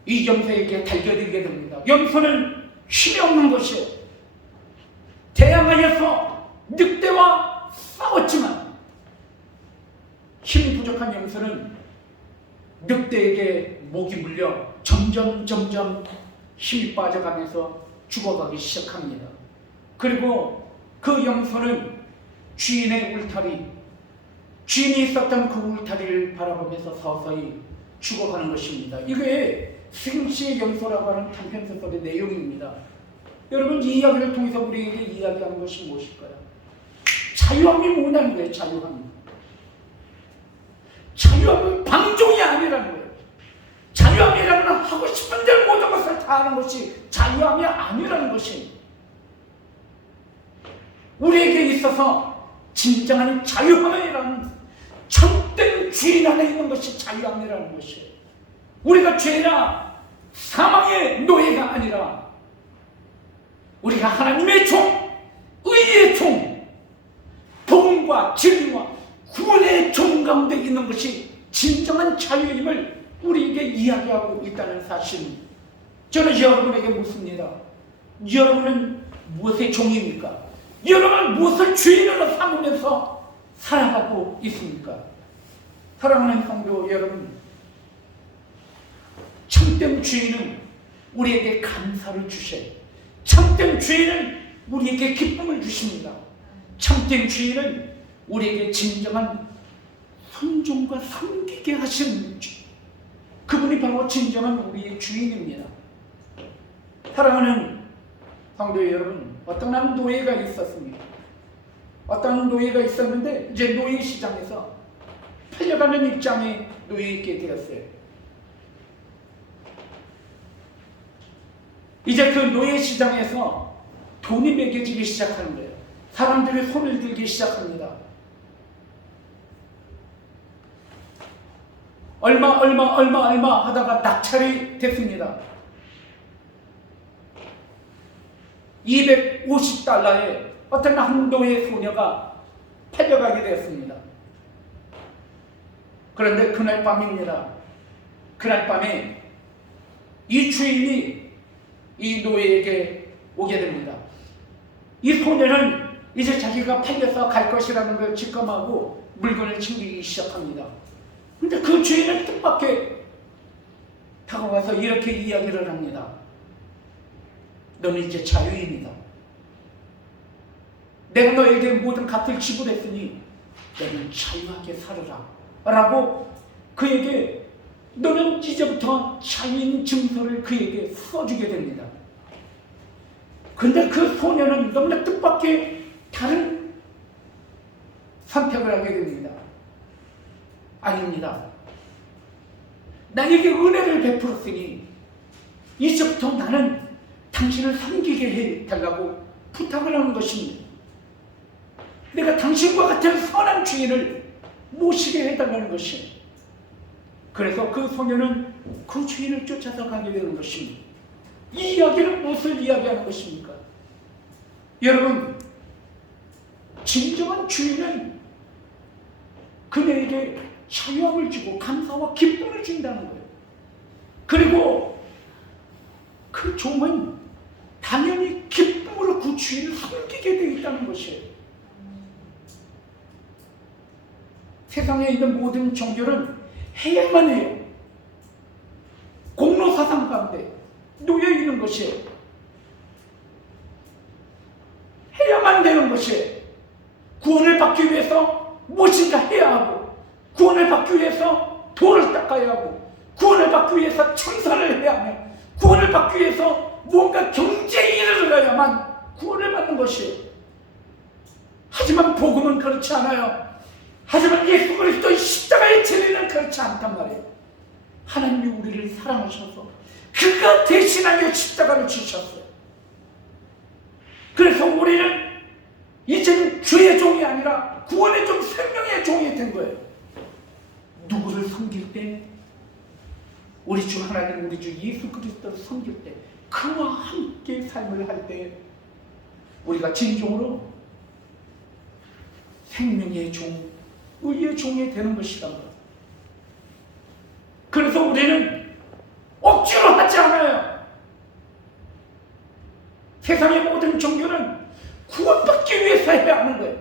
이 염소에게 달겨들게 됩니다. 염소는 힘이 없는 것이에요. 대항하여서 늑대와 싸웠지만 힘이 부족한 염소는 늑대에게 목이 물려 점점 힘이 빠져가면서 죽어가기 시작합니다. 그리고 그 염소는 주인의 울타리, 주인이 있었던 그 울타리를 바라보면서 서서히 죽어가는 것입니다. 이게 수경씨의 염소라고 하는 단편소설의 내용입니다. 여러분, 이 이야기를 통해서 우리에게 이야기하는 것이 무엇일까요? 자유함이 뭐냐는 거예요. 자유함은 방종이 아니라는 거예요. 자유함이라는 건 하고 싶은 대로 모든 것을 다 하는 것이 자유함이 아니라는 것이 우리에게 있어서 진정한 자유함이라는 참된 주인 안에 있는 것이 자유함이라는 것이에요. 우리가 죄나 사망의 노예가 아니라 우리가 하나님의 종, 의의 종, 복음과 진리와 구원의 종 가운데 있는 것이 진정한 자유임을 우리에게 이야기하고 있다는 사실. 저는 여러분에게 묻습니다. 여러분은 무엇의 종입니까? 여러분은 무엇을 주인으로 삼으면서 살아가고 있습니까? 사랑하는 성도 여러분, 참된 주인은 우리에게 감사를 주셔요. 참된 주인은 우리에게 기쁨을 주십니다. 참된 주인은 우리에게 진정한 순종과 섬기게 하시는 주, 그분이 바로 진정한 우리의 주인입니다. 사랑하는 성도 여러분, 어떤 한 노예가 있었습니다. 어떤 노예가 있었는데 이제 노예 시장에서 팔려가는 입장에 놓여 있게 되었어요. 이제 그 노예 시장에서 돈이 매겨지기 시작하는 거예요. 사람들이 손을 들기 시작합니다. 얼마 하다가 낙찰이 됐습니다. 250달러에 어떤 한 노예 소녀가 팔려가게 되었습니다. 그런데 그날 밤입니다. 그날 밤에 이 주인이 이 노예에게 오게 됩니다. 이 소녀는 이제 자기가 팔려서 갈 것이라는 걸 직감하고 물건을 챙기기 시작합니다. 근데 그 주인은 뜻밖의 다가와서 이렇게 이야기를 합니다. 너는 이제 자유인이다. 내가 너에게 모든 값을 지불했으니 너는 자유하게 살아라 라고 그에게 너는 이제부터 자유인 증서를 그에게 써주게 됩니다. 근데 그 소녀는 너무나 뜻밖의 다른 선택을 하게 됩니다. 아닙니다. 나에게 은혜를 베풀었으니 이제부터 나는 당신을 섬기게 해달라고 부탁을 하는 것입니다. 내가 당신과 같은 선한 주인을 모시게 해달라는 것입니다. 그래서 그 소녀는 그 주인을 쫓아서 가게 되는 것입니다. 이 이야기는 무엇을 이야기하는 것입니까? 여러분, 진정한 주인은 그녀에게 자유함을 주고 감사와 기쁨을 준다는 거예요. 그리고 그 종은 당연히 기쁨으로 그 주인을 섬기게 되어 있다는 것이에요. 세상에 있는 모든 종교는 해야만 해요. 공로사상 가운데 놓여 있는 것이에요. 해야만 되는 것이에요. 구원을 받기 위해서 무엇인가 해야 하고, 구원을 받기 위해서 돌을 닦아야 하고, 구원을 받기 위해서 청산을 해야 하며, 구원을 받기 위해서 무언가 경제에 이르러야만 구원을 받는 것이에요. 하지만 복음은 그렇지 않아요. 하지만 예수 그리스도의 십자가의 진리는 그렇지 않단 말이에요. 하나님이 우리를 사랑하셔서 그가 대신하여 십자가를 지셨어요. 그래서 우리는 이제는 주의 종이 아니라 구원의 종, 생명의 종이 된 거예요. 누구를 섬길 때? 우리 주 하나님, 우리 주 예수 그리스도를 섬길 때, 그와 함께 삶을 할 때 우리가 진정으로 생명의 종, 의의 종이 되는 것이다. 그래서 우리는 억지로 하지 않아요. 세상의 모든 종교는 구원받기 위해서 해야 하는 거예요.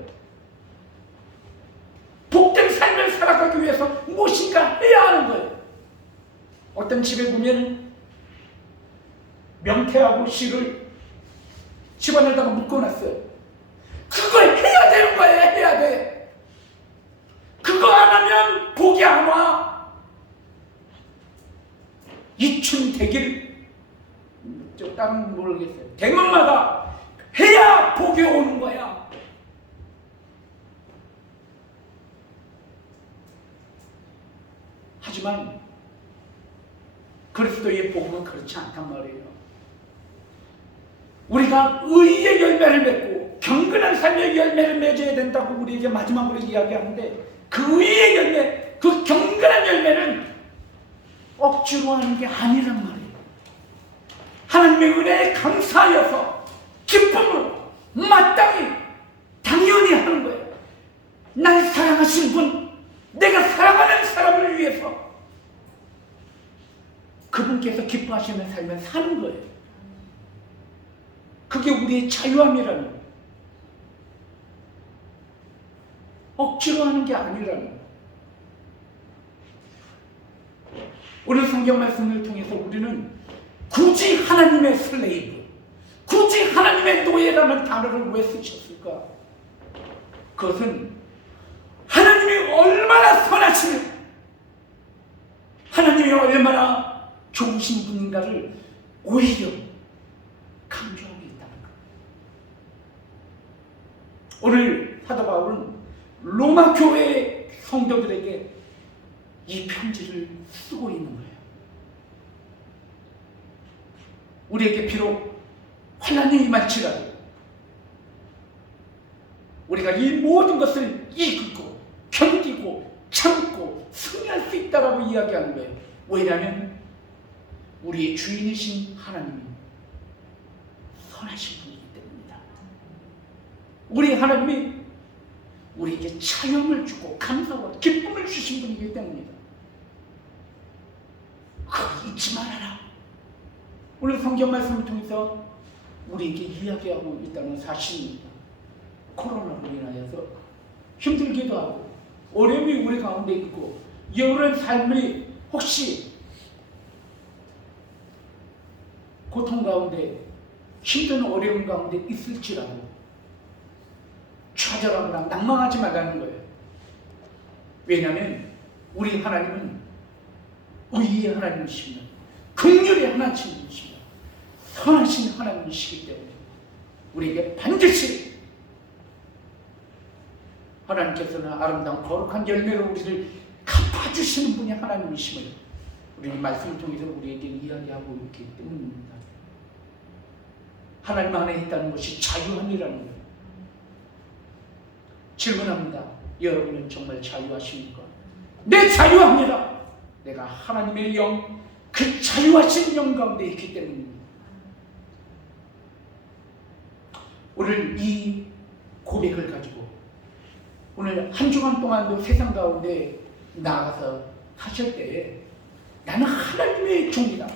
복된 삶을 살아가기 위해서 무엇인가 해야 하는 거예요. 어떤 집에 보면 명태하고 실을 집안에다가 묶어놨어요. 그걸 해야 되는 거예요. 해야 돼. 그거 안 하면 복이 안 와. 이춘대길, 저 다른 모르겠어요. 대문마다 해야 복이 오는 거야. 하지만 그리스도의 복음은 그렇지 않단 말이에요. 우리가 의의 열매를 맺고 경건한 삶의 열매를 맺어야 된다고 우리에게 마지막으로 이야기하는데, 그 의의 열매, 그 경건한 열매는 억지로 하는 게 아니란 말이에요. 하나님의 은혜에 감사하여서 기쁨으로 마땅히 당연히 하는 거예요. 날 사랑하신 분, 내가 사랑하는 사람을 위해서 그분께서 기뻐하시는 삶을 사는 거예요. 그게 우리의 자유함이라는 거예요. 억지로 하는 게 아니라는 거예요. 오늘 성경 말씀을 통해서 우리는 굳이 하나님의 슬레이브, 굳이 하나님의 노예라는 단어를 왜 쓰셨을까? 그것은 하나님이 얼마나 선하시며 하나님이 얼마나 좋으신 분인가를 오히려 강조하고 있다는 것. 오늘 사도 바울은 로마 교회 성도들에게 이 편지를 쓰고 있는 거예요. 우리에게 비록 환난이 임할지라도 우리가 이 모든 것을 이기고 견디고 참고 승리할 수 있다라고 이야기하는 거예요. 왜냐하면 우리의 주인이신 하나님이 선하신 분이기 때문입니다. 우리 하나님이 우리에게 자유함을 주고 감사와 기쁨을 주신 분이기 때문입니다. 그거 잊지 말아라. 오늘 성경 말씀을 통해서 우리에게 이야기하고 있다는 사실입니다. 코로나로 인하여서 힘들기도 하고 어려움이 우리 가운데 있고 이런 삶이 혹시 고통 가운데 힘든 어려움 가운데 있을지라도 좌절하거나 낭망하지 말라는 거예요. 왜냐하면 우리 하나님은 의의 하나님이시며 긍휼의 하나님이시며 선하신 하나님이시기 때문에 우리에게 반드시 하나님께서는 아름다운 거룩한 열매로 우리를 갚아주시는 분이 하나님이심을 우리는 말씀을 통해서 우리에게 이야기하고 있기 때문입니다. 하나님 안에 있다는 것이 자유함이라는 거예요. 질문합니다. 여러분은 정말 자유하십니까? 네, 자유합니다. 내가 하나님의 영, 그 자유하신 영 가운데 있기 때문입니다. 오늘 이 고백을 가지고 오늘 한 주간 동안도 세상 가운데 나가서 하실 때 나는 하나님의 종이다,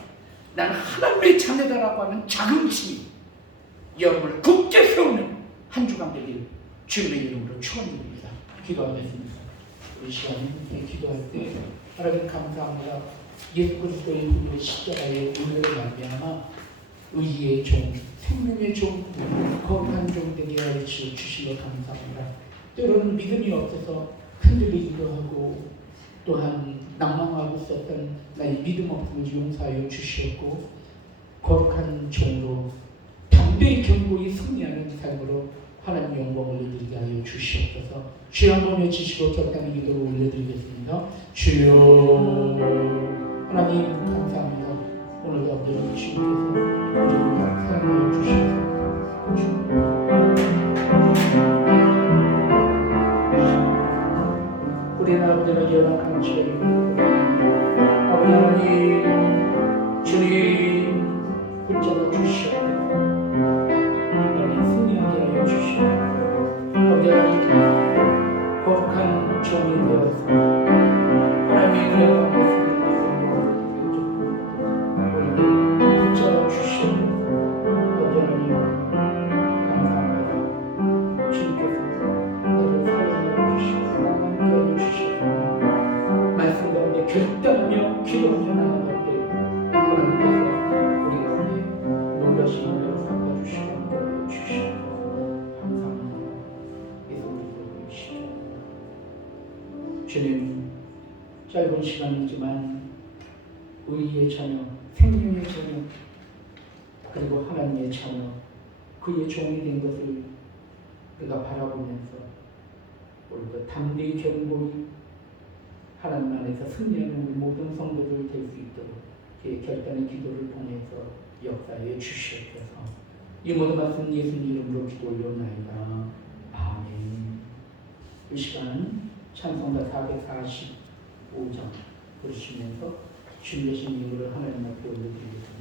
나는 하나님의 자녀다라고 하는 자긍심이 여러분을 굳게 세우는 한 주간 되길 주님의 이름으로 축원드립니다. 기도하겠습니다. 우리 시간에 함께 기도할 때 하나님 감사합니다. 예수 그리스도의 우리의 십자가의 은혜를 말미암아 의의 종, 생명의 종, 거룩한 종 되게 하여 주시며 감사합니다. 때로는 믿음이 없어서 흔들리기도 하고 또한 낭망하고 있었던 나의 믿음 없음을 용서하여 주시었고 거룩한 종으로 담대히 견고히 승리하는 삶으로 하나님 영광을 올려드리게 하여 주시옵소서. 주여 한번 외치시고 격단의 기도를 올려드리겠습니다. 주여 하나님 감사합니다. 오늘도 아버지 주님께서 우리를 사랑하여 주셔서 우리 아버지는 연약한 죄를 아버지 하나님 주님 붙잡아 주시옵소서. 하나님 승리하게 하여 주시옵소서. 아버지 하나님 거룩한 종이 되어서 하나님의 은혜가 붙잡아 주시옵소서. 아버지 하나님 감사합니다. 주님께서 나를 사랑하여 주시옵소서. 함께하여 주시옵소서. 말씀 가운데 결단하며 기도하며 나아갈 때 하나님께서 우리 가운데 놀라신 은혜를 갚아주시고 함께하여 주시옵소서. 감사합니다. 예수님으로 십시오. 주님, 짧은 시간이지만 의의 자녀, 생명의 자녀, 그리고 하나님의 자녀, 그의 종이 된 것을 우리가 바라보면서 우리가 담대히 견고히 하나님 안에서 승리하는 우리 모든 성도들 될 수 있도록 그의 결단의 기도를 통해서 역사해 주시옵소서. 이 모든 말씀 예수님 이름으로 기도 올려옵나이다. 아멘. 이 시간 찬송가 445장 부르시면서 주님의 이름으로 하나님 앞에 올려드리겠습니다.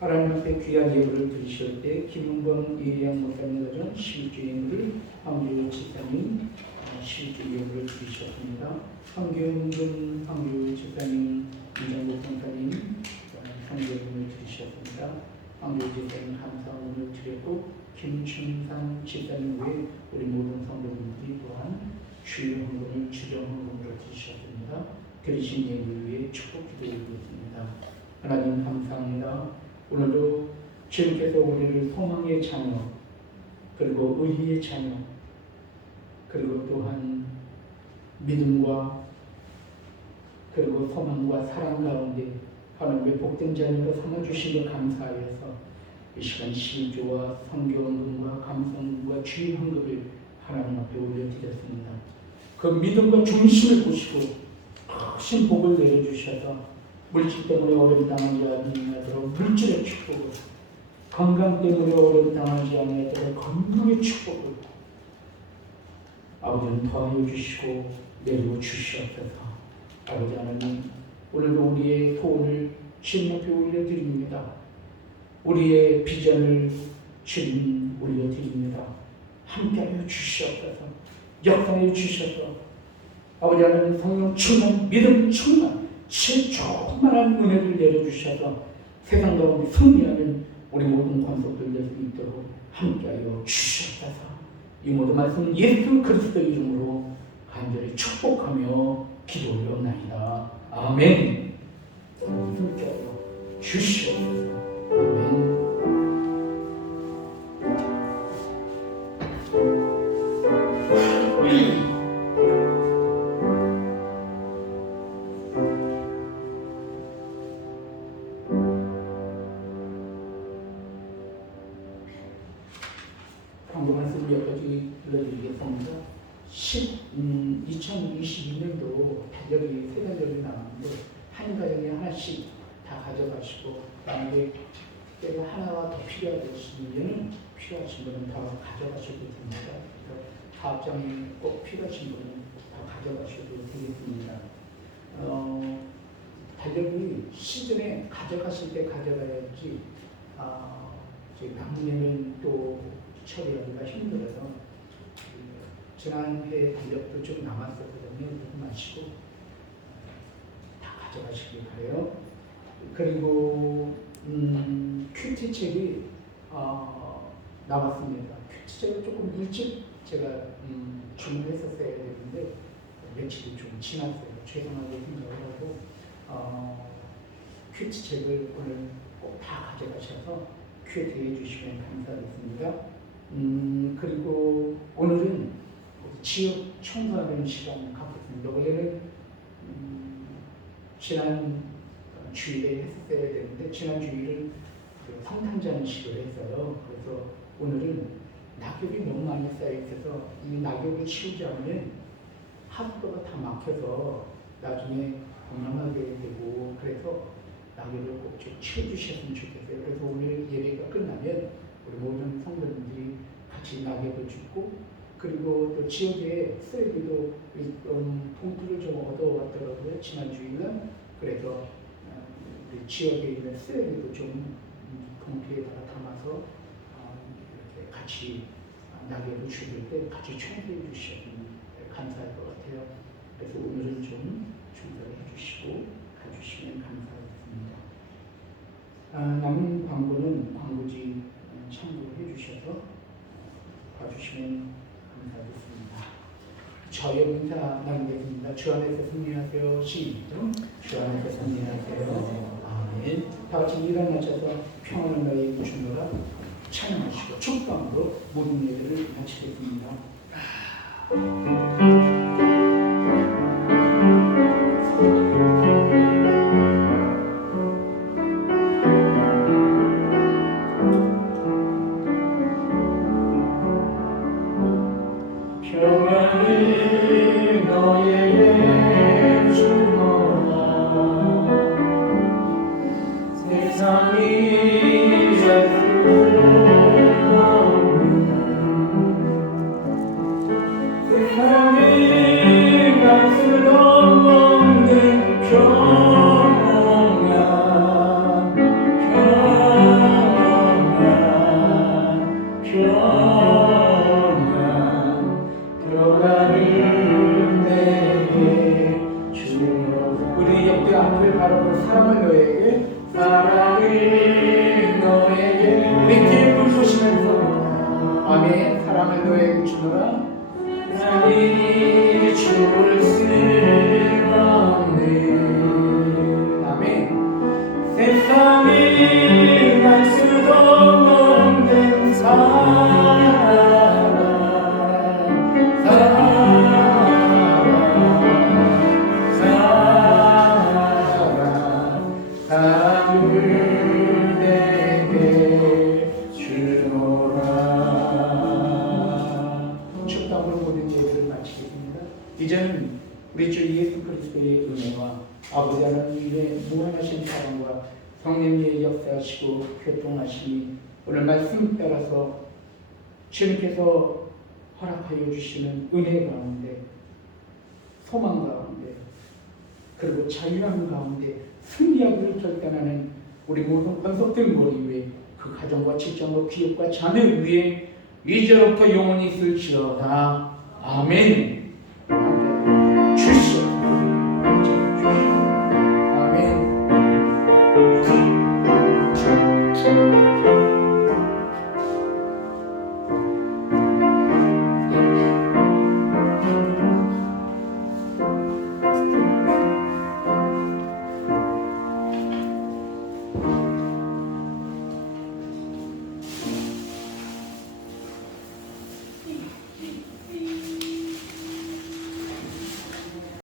하나님 앞에 귀한 예물을 드리실 때 김은권 예양 목사님들은 11주 예물을, 황규 집사님 11주 예물을 드리셨습니다. 황규근 황규 집사님, 이정국 목사님 성교금을 드리셨습니다. 황규 집사님 감사원을 드렸고 김춘상 집사님 외에 우리 모든 성도님들이 또한 주요 헌금을 주정 헌금으로 드리셨습니다. 드리신 예물 위에 축복 기도드리겠습니다. 하나님 감사합니다. 오늘도 주님께서 우리를 소망의 자녀, 그리고 의의 자녀, 그리고 또한 믿음과 그리고 소망과 사랑 가운데 하나님의 복된 자녀로 삼아주신 것 감사하여서 이 시간 실조와 성교헌금과 감성과 주의 헌금을 하나님 앞에 올려드렸습니다. 그 믿음과 중심을 보시고 크신 복을 내려주셔서 물질 때문에 어려움 당하지 아니하도록 물질의 축복을, 건강 때문에 어려움 당하지 아니하도록 건강의 축복을 아버지는 더하여 주시고 내려 주시옵소서. 아버지 하나님, 오늘도 우리의 소원을 주님 앞에 올려드립니다. 우리의 비전을 주님 올려드립니다. 함께하여 주시옵소서. 역사하여 주셔서 아버지 하나님 성령 충만, 믿음 충만, 충만한 은혜를 내려주셔서 세상 가운데 승리하는 우리 모든 권속들 될 수 있도록 함께하여 주시옵소서. 이 모든 말씀 예수 그리스도 이름으로 간절히 축복하며 기도하옵나이다. 아멘. 함께하여 주시옵소서. 아멘. 방금 말씀 몇 가지 들려드리겠습니다. 2022년도 달력이 3달력이 나왔는데 한 가정에 하나씩 다 가져가시고 만약에 때가 하나가 더 필요하시면 필요하신 분은 다 가져가셔도 됩니다. 그래서 사업장에 꼭 필요하신 분은 다 가져가셔도 되겠습니다. 달력이 시즌에 가져가실 때 가져가야지 남으면 또 처리하기가 힘들어서 지난해 달력도 좀 남았었거든요. 그거 마시고 다 가져가시길 바래요. 그리고 큐티 책이 나왔습니다. 큐티 책을 조금 일찍 제가 주문했었어야 되는데 며칠이 좀 지났어요. 죄송하게 생각을 하고 큐티 책을 오늘 꼭 다 가져가셔서 큐티 해주시면 감사하겠습니다. 그리고 오늘은 지역 청소하는 시간 갖겠습니다. 원래는 지난 주일에 했어야 되는데 지난 주일은 성탄절식을 했어요. 그래서 오늘은 낙엽이 너무 많이 쌓여 있어서 이 낙엽을 치우지 않으면 하수도가 다 막혀서 나중에 곤란하게 되고 그래서 낙엽을 꼭 좀 치워주셨으면 좋겠어요. 그래서 오늘 예배가 끝나면 우리 모든 성도님들이 같이 낙엽을 줍고 그리고 또 지역에 쓰레기도 봉투를 좀 얻어왔더라고요. 지난 주일날. 그래서 우리 지역에 있는 쓰레기도 좀 봉투에다가 담아서 이렇게 같이 낙엽을 주실 때 같이 청소해 주시면 감사할 것 같아요. 그래서 오늘은 좀 청소해 주시고 가주시면 감사하겠습니다. 남은 광고는 광고지 참고해 주셔서 봐주시면 감사하겠습니다. 저의 인사 나누겠습니다. 주 안에서 승리하세요. 시작. 주 안에서 승리하세요. 아멘. 다 같이 일어나셔서 평안을 너희에게 주노라 찬양하시고 축복함으로 모든 예배를 마치겠습니다. 평안을 너에게 주노라 세상이 세상이 갈 수 없는 평안 평안을 내게 주노라. 우리 옆에 앞을 바라볼 사랑을 너에게 사랑을 너에게 우리 뒤에 불 쏘시면서 아멘. 사랑을 너에게 주노라. 사랑이 줄 수 없는 아멘. 세상이 갈 수도 없는 사랑을 내게 주노라. 축복으로 모든 예배를 마치겠습니다. 이제는 우리 주 예수 그리스도의 은혜와 아버지 하나님의 무한하신 사랑과 성령의 역사하시고 교통하시니 오늘 말씀 따라서 주님께서 허락하여 주시는 은혜 가운데 소망 가운데 그리고 자유함 가운데 승리하기를 결단하는 우리 모든 권속된 머리 위에 그 가정과 직장과 기업과 자녀 위에 이제로부터 영원히 있을지어다. 아멘.